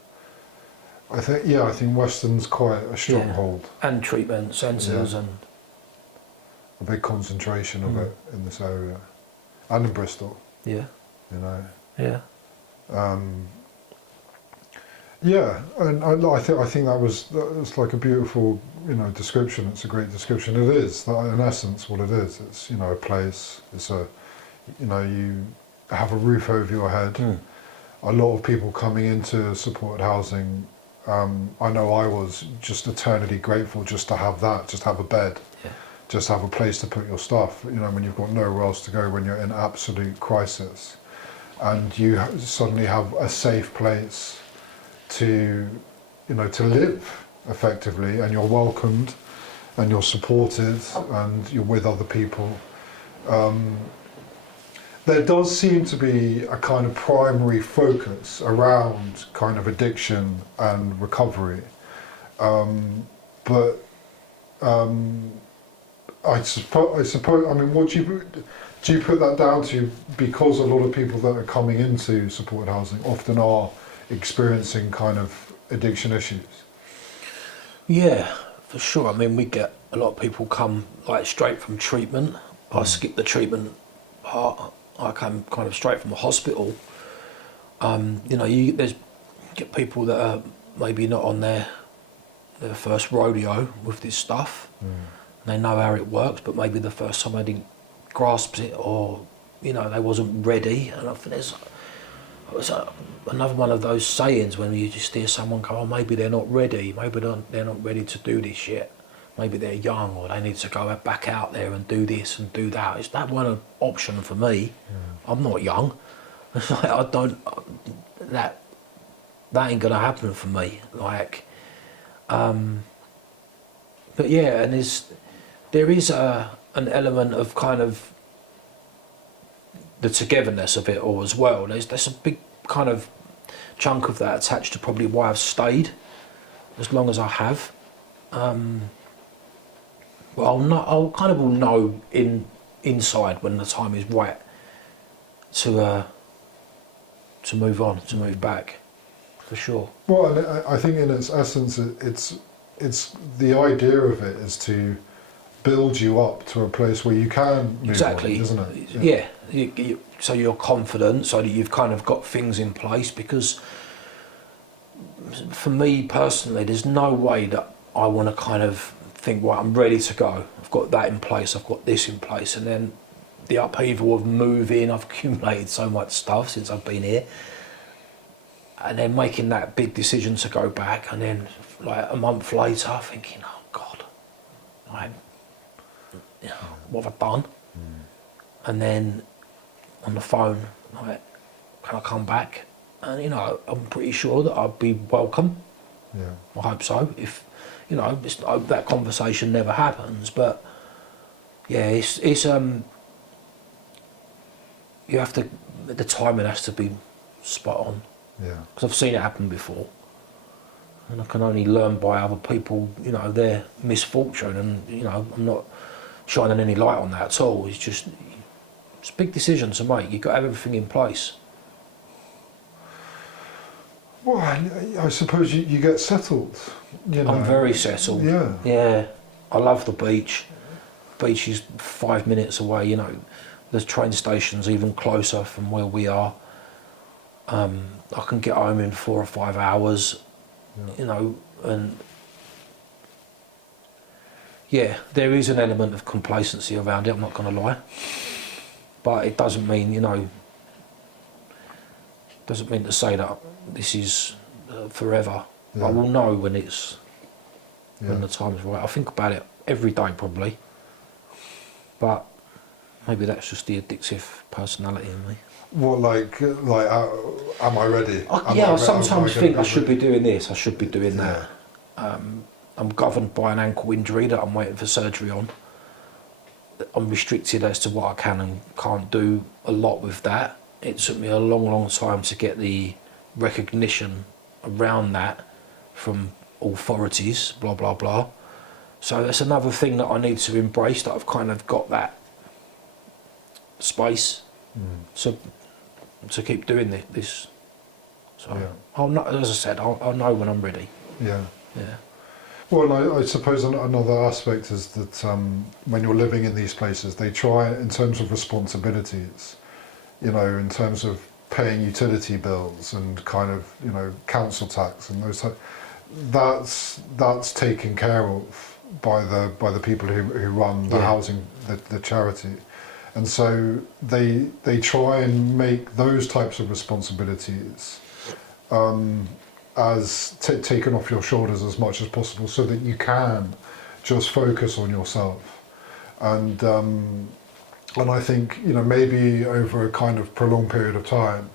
I think Weston's quite a stronghold. And treatment centres and A big concentration of it in this area, and in Bristol. yeah, You know. yeah, Yeah, and I think that was like a beautiful, description. It's a great description. It is, in essence, what it is. It's, a place. It's you have a roof over your head. A lot of people coming into supported housing. I know I was just eternally grateful just to have that, just have a bed, just have a place to put your stuff. When you've got nowhere else to go, when you're in absolute crisis, and you suddenly have a safe place to live effectively, and you're welcomed and you're supported and you're with other people. There does seem to be a kind of primary focus around kind of addiction and recovery, but I suppose. I mean, what do you put that down to? Because a lot of people that are coming into supported housing often are experiencing kind of addiction issues. yeah, for sure. I mean, we get a lot of people come like straight from treatment. I skip the treatment part. I come kind of straight from the hospital. You get people that are maybe not on their first rodeo with this stuff. They know how it works, but maybe the first time they didn't grasp it, or they wasn't ready. And I think it's another one of those sayings when you just hear someone go, "Oh, maybe they're not ready. Maybe they're not ready to do this yet. Maybe they're young, or they need to go back out there and do this and do that." It's that one option for me. I'm not young. I don't. That ain't gonna happen for me. Like, but yeah, and there is an element of kind of the togetherness of it all as well. There's a big kind of chunk of that attached to probably why I've stayed as long as I have. Well, I'll kind of will know inside when the time is right to move on, to move back, for sure. Well, and I think in its essence, it's the idea of it is to build you up to a place where you can move on, isn't it? Yeah. So you're confident, so that you've kind of got things in place. Because for me personally, there's no way that I want to kind of think, well, I'm ready to go. I've got that in place. I've got this in place, and then the upheaval of moving. I've accumulated so much stuff since I've been here, and then making that big decision to go back, and then like a month later, thinking, oh God, like, what have I done? And then on the phone, like, can I come back? And I'm pretty sure that I'd be welcome. Yeah. I hope so. If that conversation never happens, but yeah, it's you have to, the timing has to be spot on. Yeah. Because I've seen it happen before, and I can only learn by other people, their misfortune, and I'm not shining any light on that at all. It's a big decision to make. You've got to have everything in place. Well, I suppose you get settled. I'm very settled. Yeah. Yeah. I love the beach. Beach is 5 minutes away. The train station's even closer from where we are. I can get home in 4 or 5 hours. And yeah, there is an element of complacency around it. I'm not going to lie, but it doesn't mean doesn't mean to say that this is forever. Yeah. I will know when when the time's right. I think about it every day probably, but maybe that's just the addictive personality in me. What, am I ready? I sometimes think I should be doing this, I should be doing that. I'm governed by an ankle injury that I'm waiting for surgery on. I'm restricted as to what I can and can't do a lot with that. It took me a long time to get the recognition around that from authorities, blah, blah, blah. So that's another thing that I need to embrace, that I've kind of got that space to keep doing this. So I'll know, as I said, I'll know when I'm ready. Yeah. Yeah. Well, I suppose another aspect is that when you're living in these places, they try, in terms of responsibilities, you know, in terms of paying utility bills and kind of, you know, council tax and those, that's taken care of by the people who run the housing, the charity. And so they try and make those types of responsibilities as taken off your shoulders as much as possible, so that you can just focus on yourself. And I think, you know, maybe over a kind of prolonged period of time,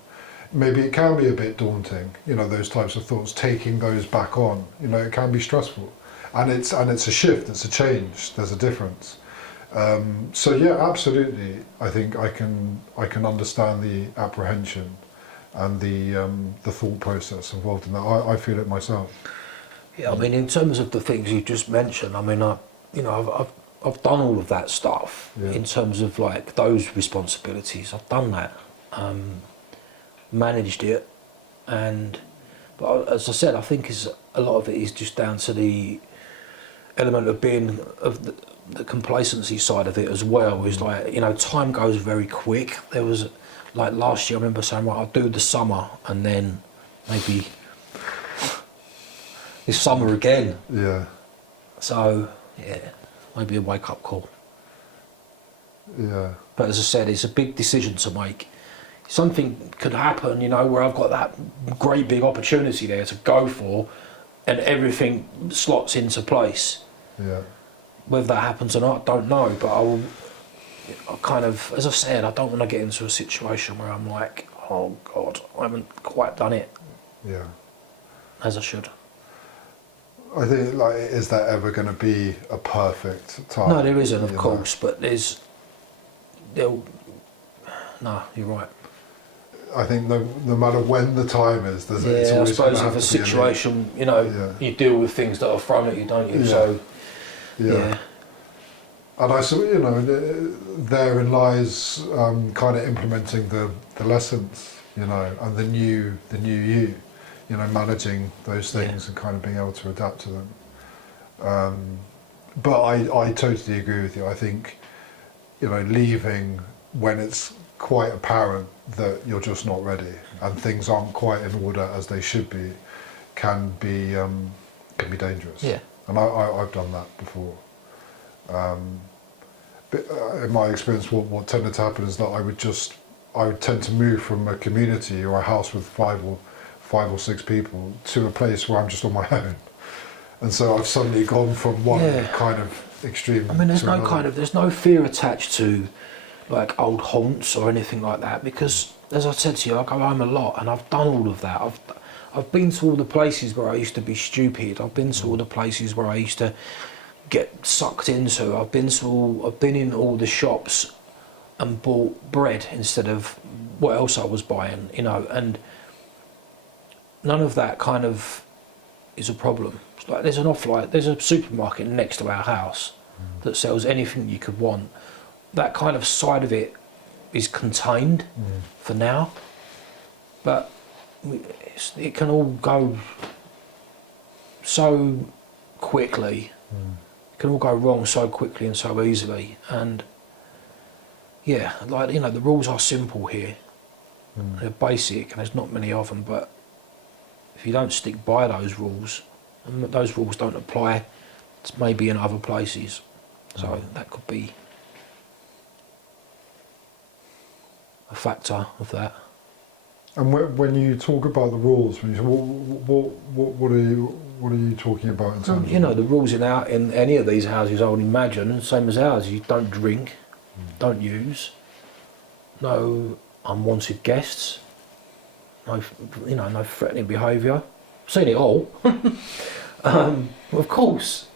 maybe it can be a bit daunting, you know, those types of thoughts, taking those back on. You know, it can be stressful, and it's a shift, it's a change, there's a difference. So yeah, absolutely. I think I can understand the apprehension and the thought process involved in that. I feel it myself. Yeah, I mean, in terms of the things you just mentioned, I mean, I've done all of that stuff in terms of like those responsibilities. I've done that, managed it, but as I said, I think a lot of it is just down to the element of being of the complacency side of it as well. Is like, you know, time goes very quick. There was like last year, I remember saying, right, I'll do the summer and then maybe this summer again. Yeah. So yeah, maybe a wake up call. Yeah. But as I said, it's a big decision to make. Something could happen, you know, where I've got that great big opportunity there to go for, and everything slots into place. Yeah. Whether that happens or not, I don't know. But I kind of, as I said, I don't want to get into a situation where I'm like, oh God, I haven't quite done it. Yeah. As I should. I think, like, is there ever going to be a perfect time? No, there isn't, of course, but no, you're right. I think no matter when the time is, it's I always suppose gonna if have a to be situation, you know, you deal with things that are thrown at you, don't you? Yeah. So, yeah. And I saw, you know, therein lies kind of implementing the lessons, you know, and the new you know, managing those things and kind of being able to adapt to them. But I totally agree with you. I think, you know, leaving when it's quite apparent that you're just not ready and things aren't quite in order as they should be can be dangerous. Yeah. And I've done that before. But in my experience, what tended to happen is that I would tend to move from a community or a house with five or six people to a place where I'm just on my own, and so I've suddenly gone from one kind of extreme. I mean, there's to no another. there's no fear attached to like old haunts or anything like that, because as I said to you, I go home a lot and I've done all of that. I've been to all the places where I used to be stupid. I've been to all the places where I used to get sucked into. I've been in all the shops and bought bread instead of what else I was buying, you know, and none of that kind of is a problem. It's like there's a supermarket next to our house that sells anything you could want. That kind of side of it is contained for now, but it can all go so quickly. It can all go wrong so quickly and so easily. And yeah, like, you know, the rules are simple here. They're basic and there's not many of them, but if you don't stick by those rules, and those rules don't apply to maybe in other places, so that could be a factor of that. And when you talk about the rules, when you what are you talking about in terms You know, the rules in any of these houses, I would imagine, same as ours. You don't drink, don't use, no unwanted guests, no threatening behaviour. I've seen it all, of course,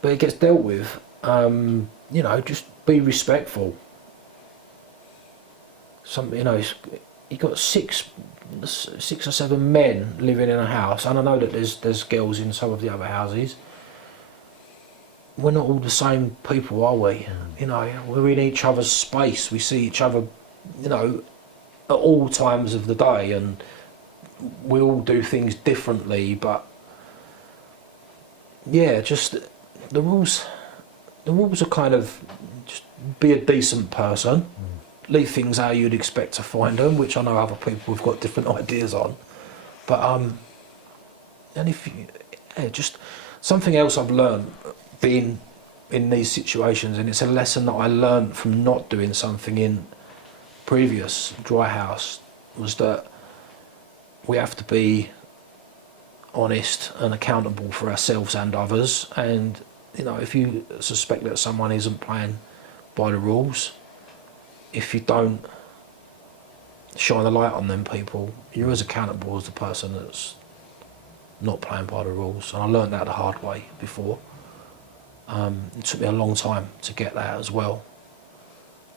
but it gets dealt with. You know, just be respectful. You know, you've got six or seven men living in a house, and I know that there's girls in some of the other houses. We're not all the same people, are we? You know, we're in each other's space. We see each other, you know, at all times of the day, and we all do things differently. But yeah, just the rules. The rules are kind of just be a decent person, leave things how you'd expect to find them, which I know other people have got different ideas on. But and if you, yeah, just something else I've learned being in these situations, and it's a lesson that I learned from not doing something in previous dry house, was that we have to be honest and accountable for ourselves and others. And you know, if you suspect that someone isn't playing by the rules, if you don't shine a light on them people, you're as accountable as the person that's not playing by the rules. And I learned that the hard way before. It took me a long time to get that as well.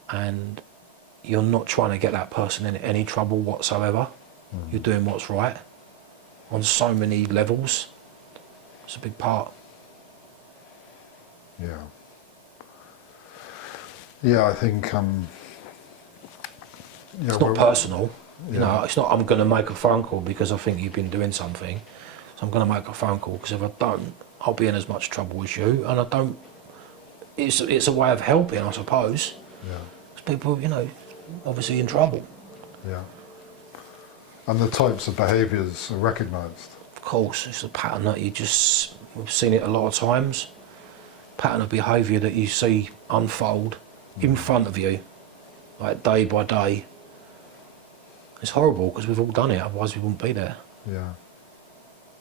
And you're not trying to get that person in any trouble whatsoever. You're doing what's right on so many levels. It's a big part. Yeah. Yeah, I think. It's not personal. You Yeah. know, it's not I'm going to make a phone call because I think you've been doing something. So I'm going to make a phone call because if I don't, I'll be in as much trouble as you. And I don't. It's a way of helping, I suppose. Yeah. Because people, you know, obviously in trouble. Yeah. And the types of behaviours are recognised. Of course, it's a pattern that we've seen it a lot of times. Pattern of behaviour that you see unfold in front of you, like day by day. It's horrible because we've all done it, otherwise we wouldn't be there. Yeah.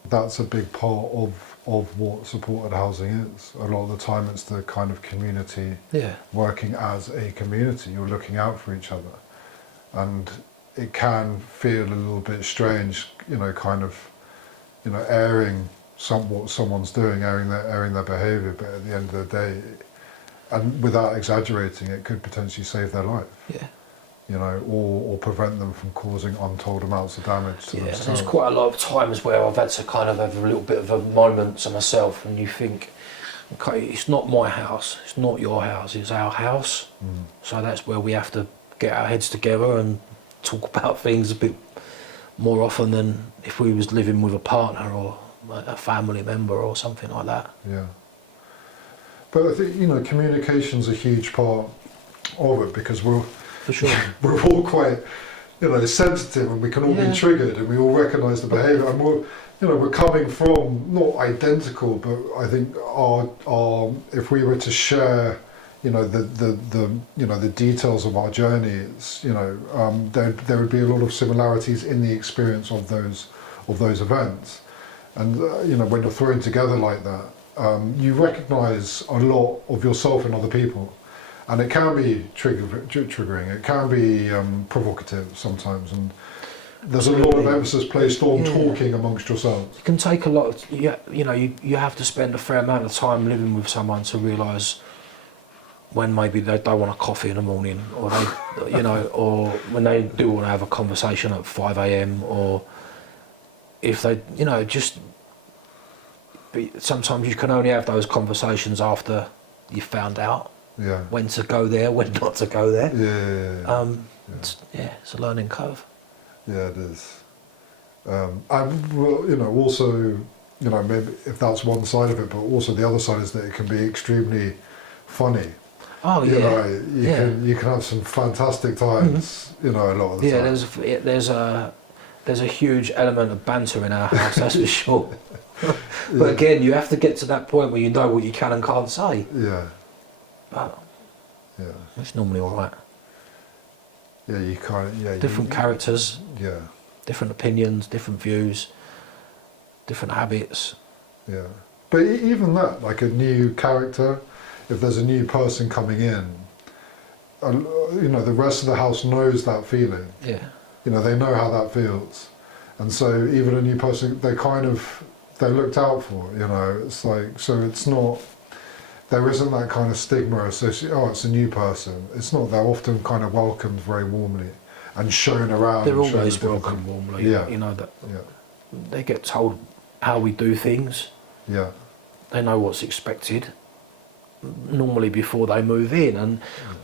That's a big part of what supported housing is. A lot of the time it's the kind of community Yeah. working as a community. You're looking out for each other. And it can feel a little bit strange, you know, kind of, you know, airing what someone's doing, airing their behaviour, but at the end of the day, and without exaggerating, it could potentially save their life. Yeah. You know, or prevent them from causing untold amounts of damage to Yeah, themselves. there's quite a lot of times where I've had to kind of have a little bit of a moment to myself, and you think, okay, it's not my house, it's not your house, it's our house. So that's where we have to get our heads together and talk about things a bit more often than if we was living with a partner or a family member or something like that. Yeah. But I think, you know, communication's a huge part of it, because For sure. we're all quite, you know, sensitive, and we can all be triggered, and we all recognise the behaviour, and we're coming from not identical, but I think our if we were to share, you know, the details of our journeys, you know, there would be a lot of similarities in the experience of those events, and you know, when you're thrown together like that, you recognise a lot of yourself in other people. And it can be triggering, it can be provocative sometimes, and there's a lot of emphasis placed on talking amongst yourselves. It can take a lot of, you know, you have to spend a fair amount of time living with someone to realise when maybe they don't want a coffee in the morning, or they, you know, or when they do want to have a conversation at 5 a.m, or if they, you know, sometimes you can only have those conversations after you've found out. Yeah. When to go there, when not to go there. Yeah. It's a learning curve. Yeah, it is. And well, you know, also, you know, maybe if that's one side of it, but also the other side is that it can be extremely funny. Oh You yeah. know, you can have some fantastic times. You know, a lot of the time. There's a huge element of banter in our house, that's for sure. But again, you have to get to that point where you know what you can and can't say. Yeah. But Yeah. it's normally all right. Yeah, you can't. Yeah. Different characters, Yeah. different opinions, different views, different habits. Yeah. But even that, like a new character, if there's a new person coming in, you know, the rest of the house knows that feeling. Yeah. You know, they know how that feels. And so even a new person, they're looked out for, you know. It's like, so it's not, there isn't that kind of stigma associated, oh, it's a new person. It's not, they're often kind of welcomed very warmly and shown around. They're and shown always the different welcomed things. warmly. Yeah. You know, that Yeah. they get told how we do things. Yeah. They know what's expected normally before they move in, and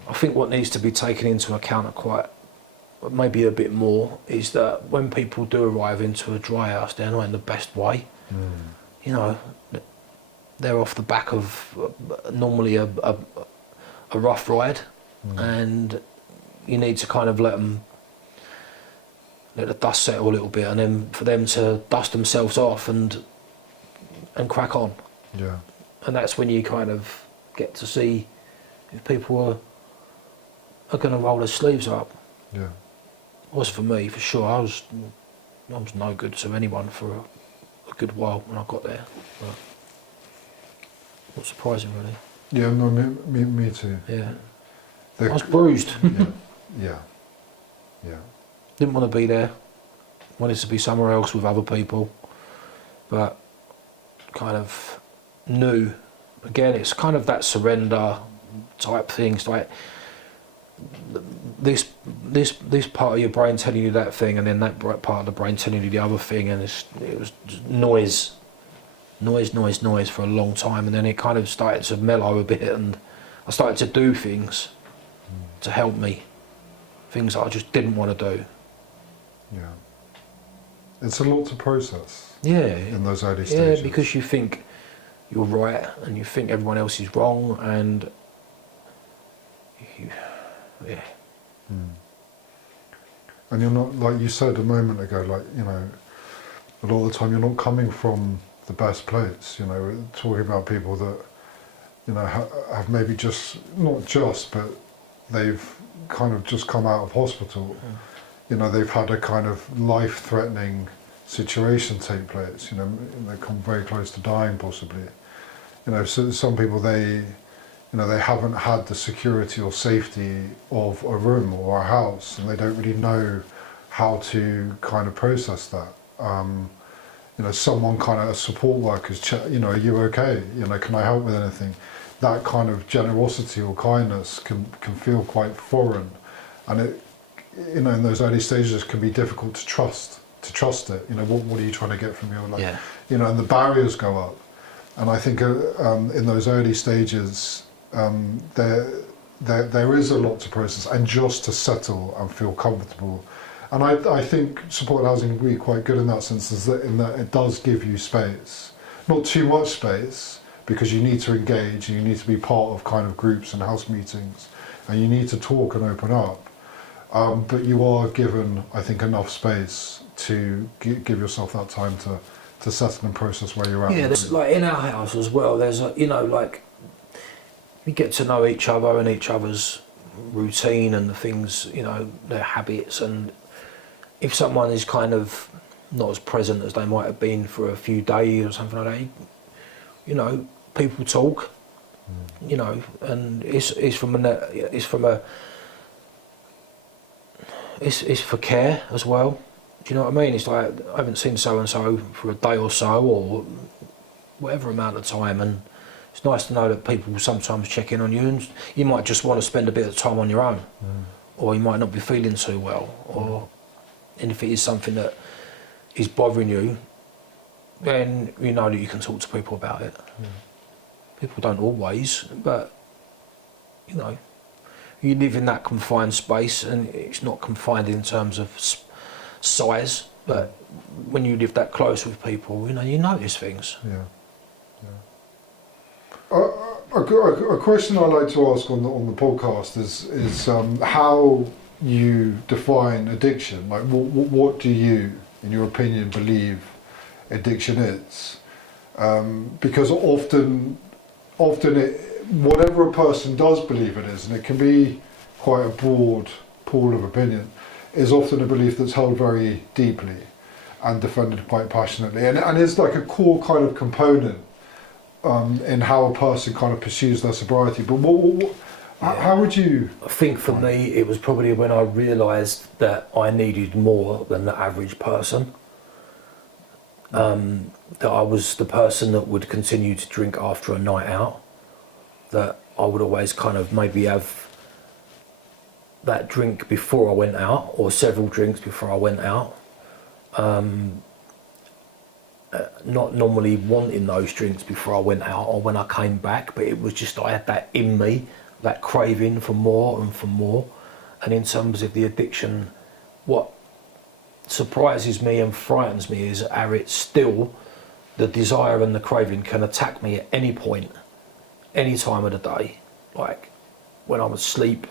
I think what needs to be taken into account maybe a bit more is that when people do arrive into a dry house, they're not in the best way. You know, they're off the back of normally a rough ride, and you need to kind of let the dust settle a little bit, and then for them to dust themselves off and crack on. Yeah. And that's when you kind of get to see if people are going to roll their sleeves up. Yeah. Was for me, for sure. I was no good to anyone for a good while when I got there. But not surprising, really. Yeah, no, me too. Yeah. The- I was bruised. Yeah. Yeah. Didn't want to be there. Wanted to be somewhere else with other people. But kind of knew. Again, it's kind of that surrender type thing. It's like this part of your brain telling you that thing, and then that part of the brain telling you the other thing, and it was just noise for a long time, and then it kind of started to mellow a bit, and I started to do things to help me, things that I just didn't want to do. Yeah. It's a lot to process. Yeah. In those early stages. Yeah, because you think you're right, and you think everyone else is wrong, and yeah. And you're not, like you said a moment ago, like, you know, a lot of the time you're not coming from the best place, you know, we're talking about people that, you know, have maybe just, not just, but they've kind of just come out of hospital. You know, they've had a kind of life-threatening situation take place, you know, they come very close to dying possibly. You know, so some people, they haven't had the security or safety of a room or a house, and they don't really know how to kind of process that. You know, someone kind of, a support worker's, you know, are you okay? You know, can I help with anything? That kind of generosity or kindness can feel quite foreign, and it, you know, in those early stages can be difficult to trust it. You know, what are you trying to get from your life? Yeah. You know, and the barriers go up. And I think in those early stages, there is a lot to process, and just to settle and feel comfortable. And I think supported housing can be quite good in that sense, in that it does give you space. Not too much space, because you need to engage, and you need to be part of kind of groups and house meetings, and you need to talk and open up. But you are given, I think, enough space to give yourself that time to settle and process where you're at. Yeah, there's, like in our house as well, there's you know, like, you get to know each other and each other's routine and the things, you know, their habits, and if someone is kind of not as present as they might have been for a few days or something like that, you know, people talk, you know, and it's for care as well. Do you know what I mean? It's like, I haven't seen so and so for a day or so, or whatever amount of time, and it's nice to know that people will sometimes check in on you, and you might just want to spend a bit of time on your own, or you might not be feeling too well, or and if it is something that is bothering you, then you know that you can talk to people about it. People don't always, but you know, you live in that confined space, and it's not confined in terms of size, but when you live that close with people, you know, you notice things. Yeah. A question I like to ask on the podcast is how you define addiction. Like, what do you, in your opinion, believe addiction is? Because often whatever a person does believe it is, and it can be quite a broad pool of opinion, is often a belief that's held very deeply and defended quite passionately, and is like a core kind of component in how a person kind of pursues their sobriety. But how would you? I think for me, it was probably when I realised that I needed more than the average person. That I was the person that would continue to drink after a night out. That I would always kind of maybe have that drink before I went out, or several drinks before I went out. Not normally wanting those drinks before I went out or when I came back, but it was just, I had that in me, that craving for more and for more. And in terms of the addiction, what surprises me and frightens me is how it still the desire and the craving can attack me at any point, any time of the day. Like when I'm asleep,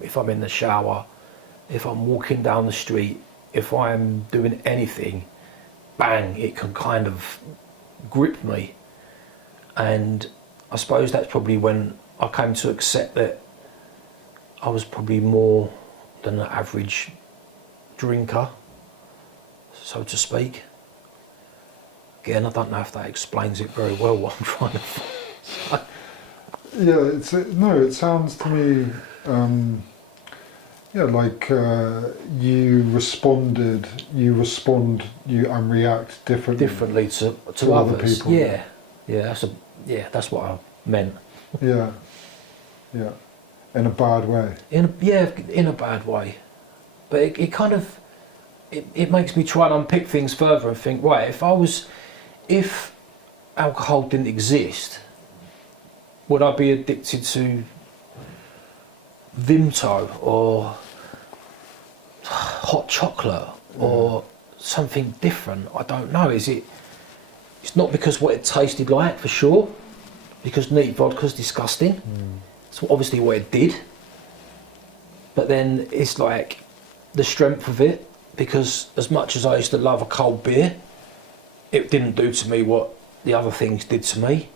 if I'm in the shower, if I'm walking down the street, if I'm doing anything, bang, it can kind of grip me. And I suppose that's probably when I came to accept that I was probably more than an average drinker, so to speak. Again, I don't know if that explains it very well, what I'm trying to say. Yeah, it sounds to me, like you respond and react Differently to to other others. people. That's what I meant. Yeah, in a bad way. In a bad way. But it kind of, it makes me try and unpick things further and think, right, if alcohol didn't exist, would I be addicted to Vimto or hot chocolate or something different? I don't know. It's not because what it tasted like, for sure, because neat vodka's disgusting. It's obviously what it did. But then it's like the strength of it, because as much as I used to love a cold beer, it didn't do to me what the other things did to me.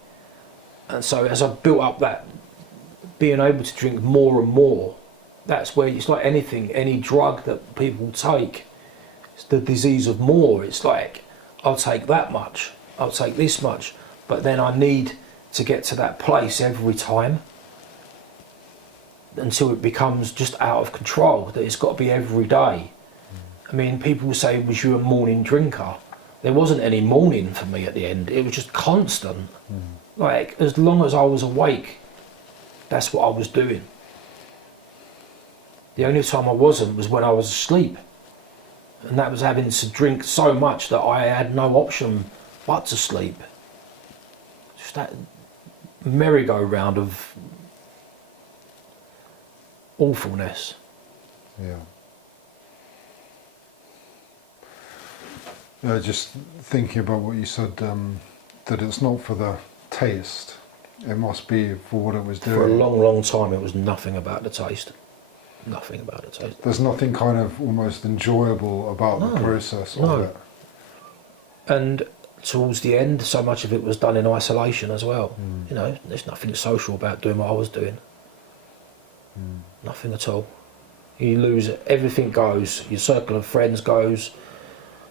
And so as I built up that, being able to drink more and more, that's where it's like anything, any drug that people take, it's the disease of more. It's like, I'll take that much, I'll take this much, but then I need to get to that place every time until it becomes just out of control, that it's got to be every day. I mean, people say, was you a morning drinker? There wasn't any morning for me at the end, it was just constant. Like, as long as I was awake, that's what I was doing. The only time I wasn't was when I was asleep. And that was having to drink so much that I had no option but to sleep. Just that merry-go-round of awfulness. Yeah. Just thinking about what you said, that it's not for the taste, it must be for what it was doing. For a long, long time, it was nothing about the taste. Nothing about the taste. There's nothing kind of almost enjoyable about the process of it. And towards the end, so much of it was done in isolation as well. You know, there's nothing social about doing what I was doing. Nothing at all. You lose it, everything goes. Your circle of friends goes.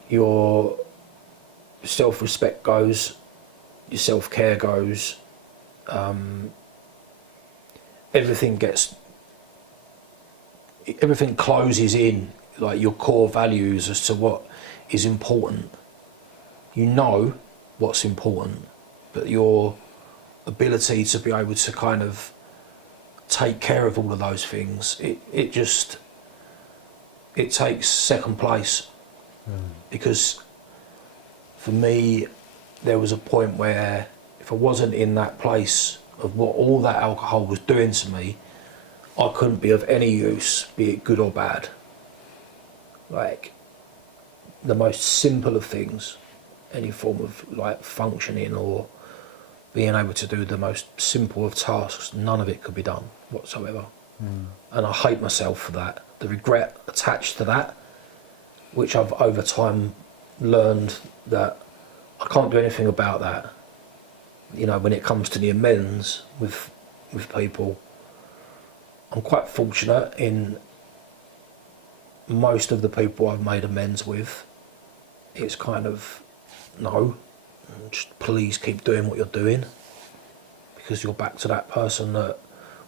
Your self-respect goes. Your self-care goes. Everything closes in, like your core values as to what is important. You know what's important, but your ability to be able to kind of take care of all of those things, it takes second place. Because for me, there was a point where if I wasn't in that place of what all that alcohol was doing to me, I couldn't be of any use, be it good or bad. Like the most simple of things, any form of like functioning or being able to do the most simple of tasks, none of it could be done whatsoever. And I hate myself for that. The regret attached to that, which I've over time learned that I can't do anything about that. You know, when it comes to the amends with people, I'm quite fortunate in most of the people I've made amends with. It's kind of, no, just please keep doing what you're doing, because you're back to that person that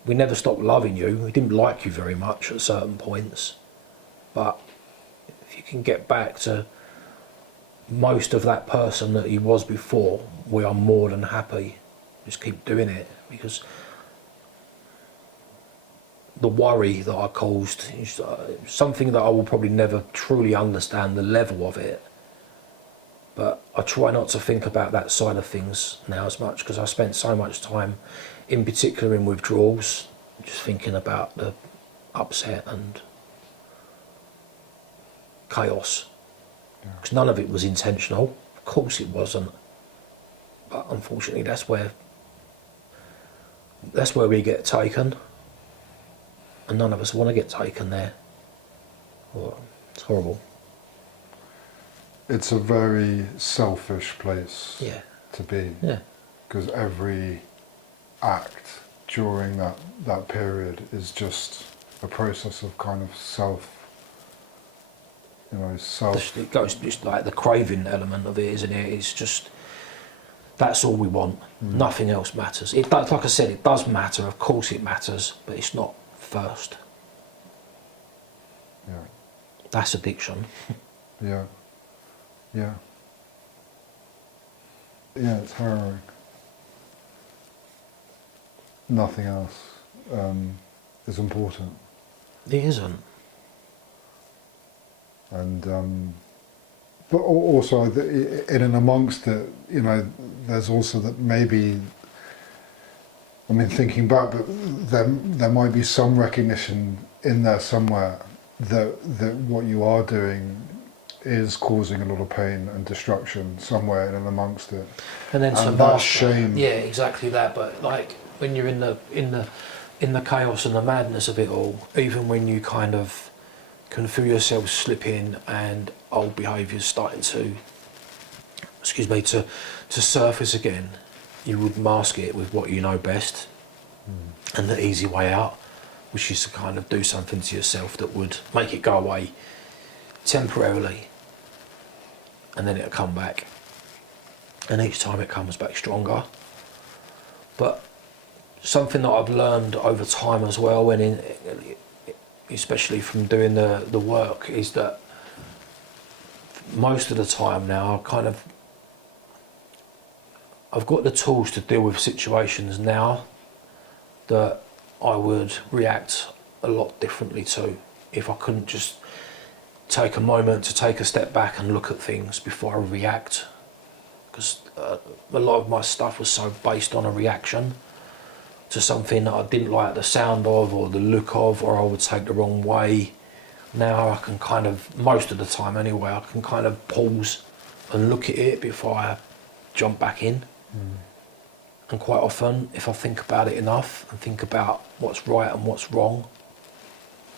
we never stopped loving you. We didn't like you very much at certain points, but if you can get back to most of that person that he was before, we are more than happy. Just keep doing it, because the worry that I caused is something that I will probably never truly understand the level of it. But I try not to think about that side of things now as much, because I spent so much time, in particular in withdrawals, just thinking about the upset and chaos. Because none of it was intentional. Of course it wasn't. But unfortunately, that's where we get taken, and none of us want to get taken there. Well, it's horrible. It's a very selfish place Yeah. to be, Yeah. because every act during that period is just a process of kind of self. It goes just like the craving element of it, isn't it? It's just that's all we want. Nothing else matters. It does, like I said, it does matter. Of course, it matters, but it's not first. Yeah. That's addiction. Yeah. Yeah. Yeah, it's harrowing. Nothing else is important. It isn't. And but also in and amongst it, there's also that maybe, I mean, thinking back, but there might be some recognition in there somewhere that what you are doing is causing a lot of pain and destruction somewhere in and amongst it. And then and that shame. Yeah, exactly that. But like when you're in the chaos and the madness of it all, even when you kind of can feel yourself slipping and old behaviours starting to, to surface again, you would mask it with what you know best, and the easy way out, which is to kind of do something to yourself that would make it go away temporarily, and then it'll come back, and each time it comes back stronger. But something that I've learned over time as well, especially from doing the work, is that most of the time now I've got the tools to deal with situations now that I would react a lot differently to if I couldn't just take a moment to take a step back and look at things before I react, because a lot of my stuff was so based on a reaction to something that I didn't like the sound of or the look of, or I would take the wrong way. Now I can kind of, most of the time anyway, I can kind of pause and look at it before I jump back in. And quite often, if I think about it enough and think about what's right and what's wrong,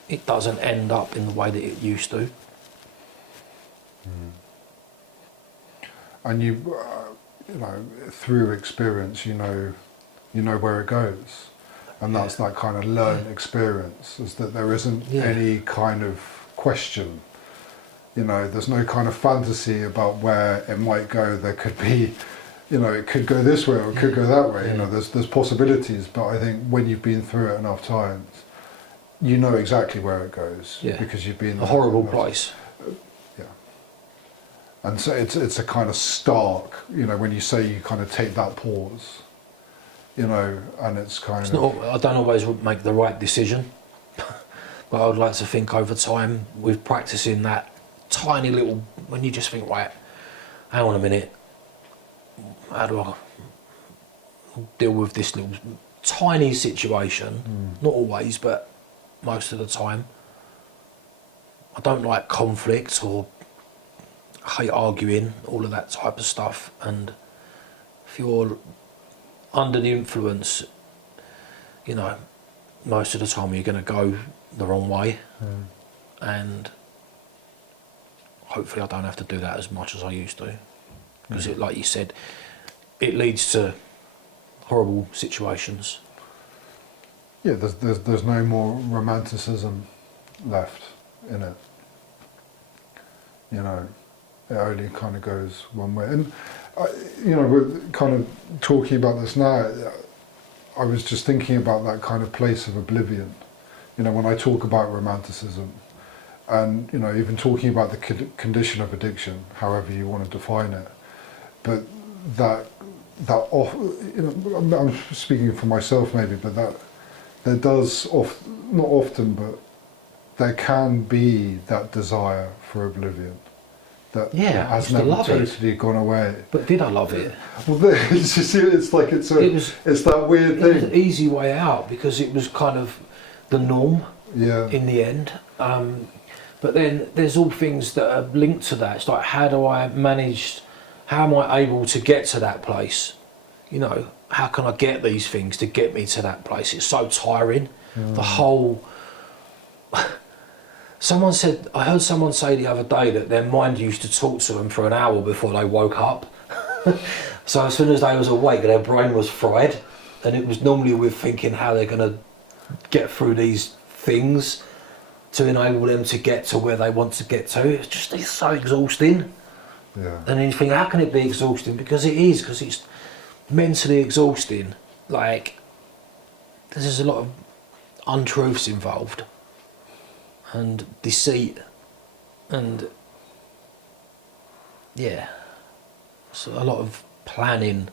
it doesn't end up in the way that it used to. And you through experience, you know where it goes, and that's that kind of learned experience, is that there isn't any kind of question. There's no kind of fantasy about where it might go. There could be, it could go this way or it could go that way. There's possibilities, but I think when you've been through it enough times, you know exactly where it goes, because you've been a horrible place. And so it's a kind of stark, when you say you kind of take that pause, and it's kind of... I don't always make the right decision, but I would like to think over time, with practicing that tiny little, when you just think, right, hang on a minute, how do I deal with this little tiny situation? Not always, but most of the time. I don't like conflict or hate arguing, all of that type of stuff, and if you're under the influence, most of the time you're going to go the wrong way, and hopefully I don't have to do that as much as I used to, because it, like you said, it leads to horrible situations. Yeah, there's no more romanticism left in it. It only kind of goes one way. And, we're kind of talking about this now. I was just thinking about that kind of place of oblivion. When I talk about romanticism, and, even talking about the condition of addiction, however you want to define it, but I'm speaking for myself maybe, but that there does, not often, but there can be that desire for oblivion that has never totally gone away. But did I love it? Well, it's that weird thing. It was an easy way out, because it was kind of the norm in the end. But then there's all things that are linked to that. It's like, how am I able to get to that place You know, how can I get these things to get me to that place? It's so tiring. The whole. I heard someone say the other day that their mind used to talk to them for an hour before they woke up. So as soon as they was awake, their brain was fried, and it was normally with thinking how they're going to get through these things to enable them to get to where they want to get to. It's so exhausting. Yeah. And then you think, how can it be exhausting? Because it is, because it's mentally exhausting. Like, there's a lot of untruths involved, and deceit, and yeah, so a lot of planning.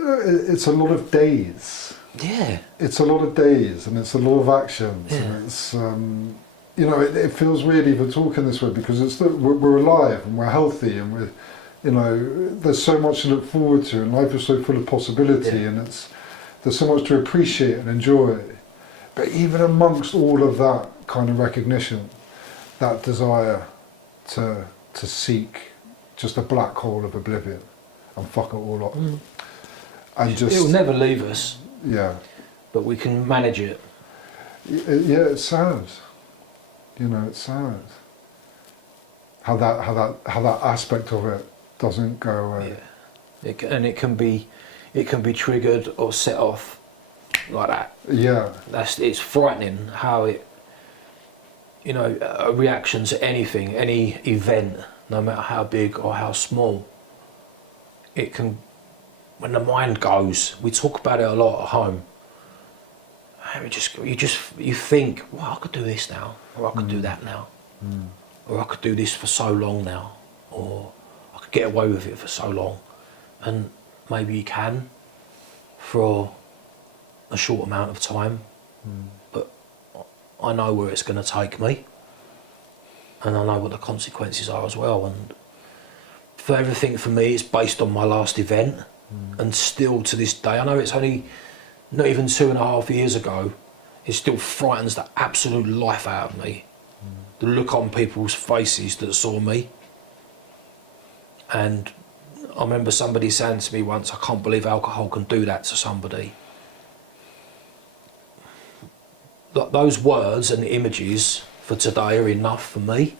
It's a lot of days. Yeah. It's a lot of days, and it's a lot of actions, Yeah. and it's you know, it feels weird even talking this way because it's that we're alive and we're healthy and we're, you know, there's so much to look forward to, and life is so full of possibility, Yeah. and there's so much to appreciate and enjoy. But even amongst all of that kind of recognition, that desire to seek just a black hole of oblivion and fuck it all up, and just It'll never leave us, yeah. but we can manage it. Yeah, it's sad. You know, it's sad. How that aspect of it doesn't go away. Yeah. It can be triggered or set off like that. Yeah. It's frightening how it, you know, a reaction to anything, any event, no matter how big or how small, it can, when the mind goes, we talk about it a lot at home. You think, well, I could do this now, or I could do that now, or I could do this for so long now, or I could get away with it for so long, and maybe you can for a short amount of time, but I know where it's going to take me, and I know what the consequences are as well. And for everything for me, it's based on my last event, and still to this day, I know it's only not even 2.5 years ago, it still frightens the absolute life out of me. The look on people's faces that saw me. And I remember somebody saying to me once, I can't believe alcohol can do that to somebody. Those words and images for today are enough for me.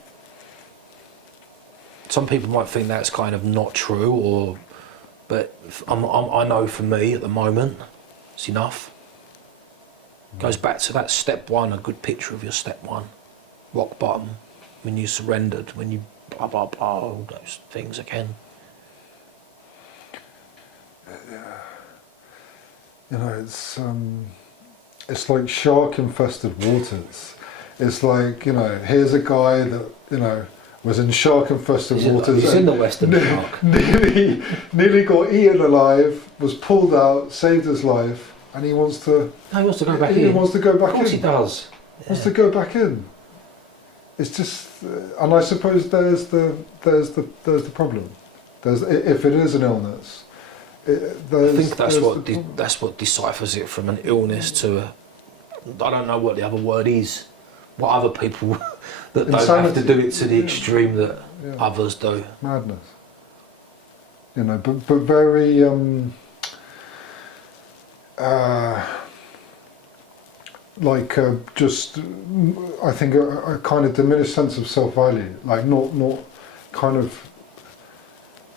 Some people might think that's kind of not true, but I know for me at the moment, it's enough. Goes back to that step one, a good picture of your step one. Rock bottom, when you surrendered, when you blah, blah, blah, all those things again. You know, it's like shark-infested waters. It's like, you know, here's a guy that, you know, was in shark-infested waters. He's in the Western Shark. Nearly got eaten alive, was pulled out, saved his life, and he wants to. No, he wants to go back in. He wants to go back in. Of course he does. Wants to go back in. It's just, and I suppose there's the problem. If it is an illness. I think that's what deciphers it from an illness to I don't know what the other word is. What other people that don't have to do it to the extreme that others do. Madness. You know, but very just I think a kind of diminished sense of self-value, like not kind of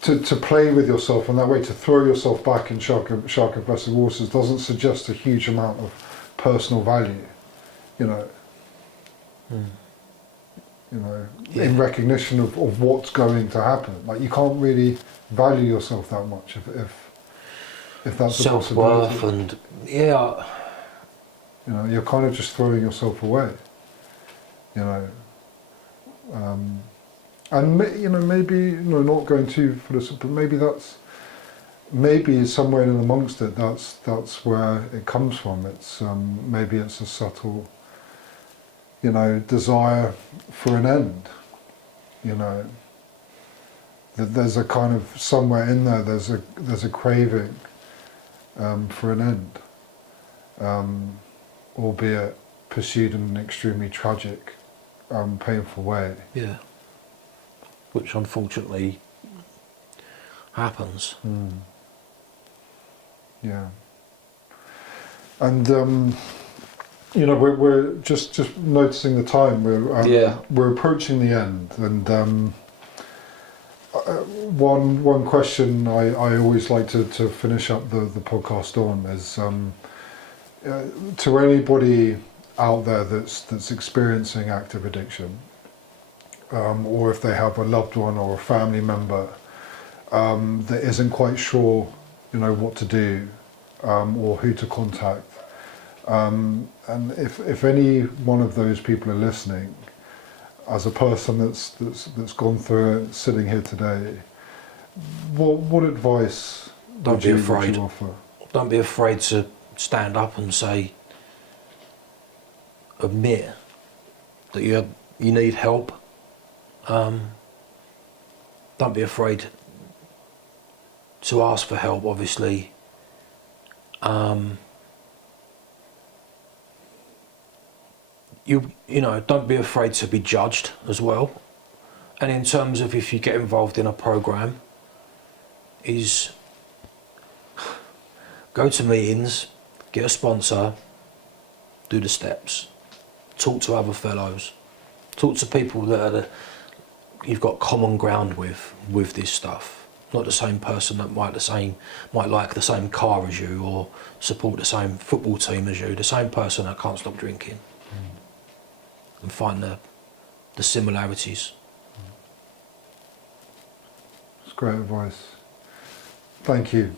to play with yourself in that way, to throw yourself back in shark-infested waters doesn't suggest a huge amount of personal value, you know. You know, in recognition of what's going to happen. Like, you can't really value yourself that much if that's a possibility. Self-worth and you know, you're kind of just throwing yourself away. You know, and you know, maybe, you know, not going too philosophical, but maybe somewhere in amongst it, that's where it comes from. It's maybe it's a subtle, you know, desire for an end. You know, that there's a kind of somewhere in there. There's a craving for an end, albeit pursued in an extremely tragic, painful way. yeah. Which unfortunately happens. Yeah. And you know, we're just noticing the time. We're approaching the end, and one question I always like to finish up the podcast on is to anybody out there that's experiencing active addiction, or if they have a loved one or a family member that isn't quite sure, you know, what to do, or who to contact. And if any one of those people are listening, as a person that's gone through it, sitting here today, what advice would you offer? Don't be afraid to stand up and say, admit that you need help. Don't be afraid to ask for help, obviously. You know, don't be afraid to be judged as well. And in terms of if you get involved in a program, is go to meetings, get a sponsor, do the steps, talk to other fellows, talk to people that you've got common ground with this stuff. Not the same person that might like the same car as you or support the same football team as you. The same person that can't stop drinking, and find the similarities. It's great advice. Thank you.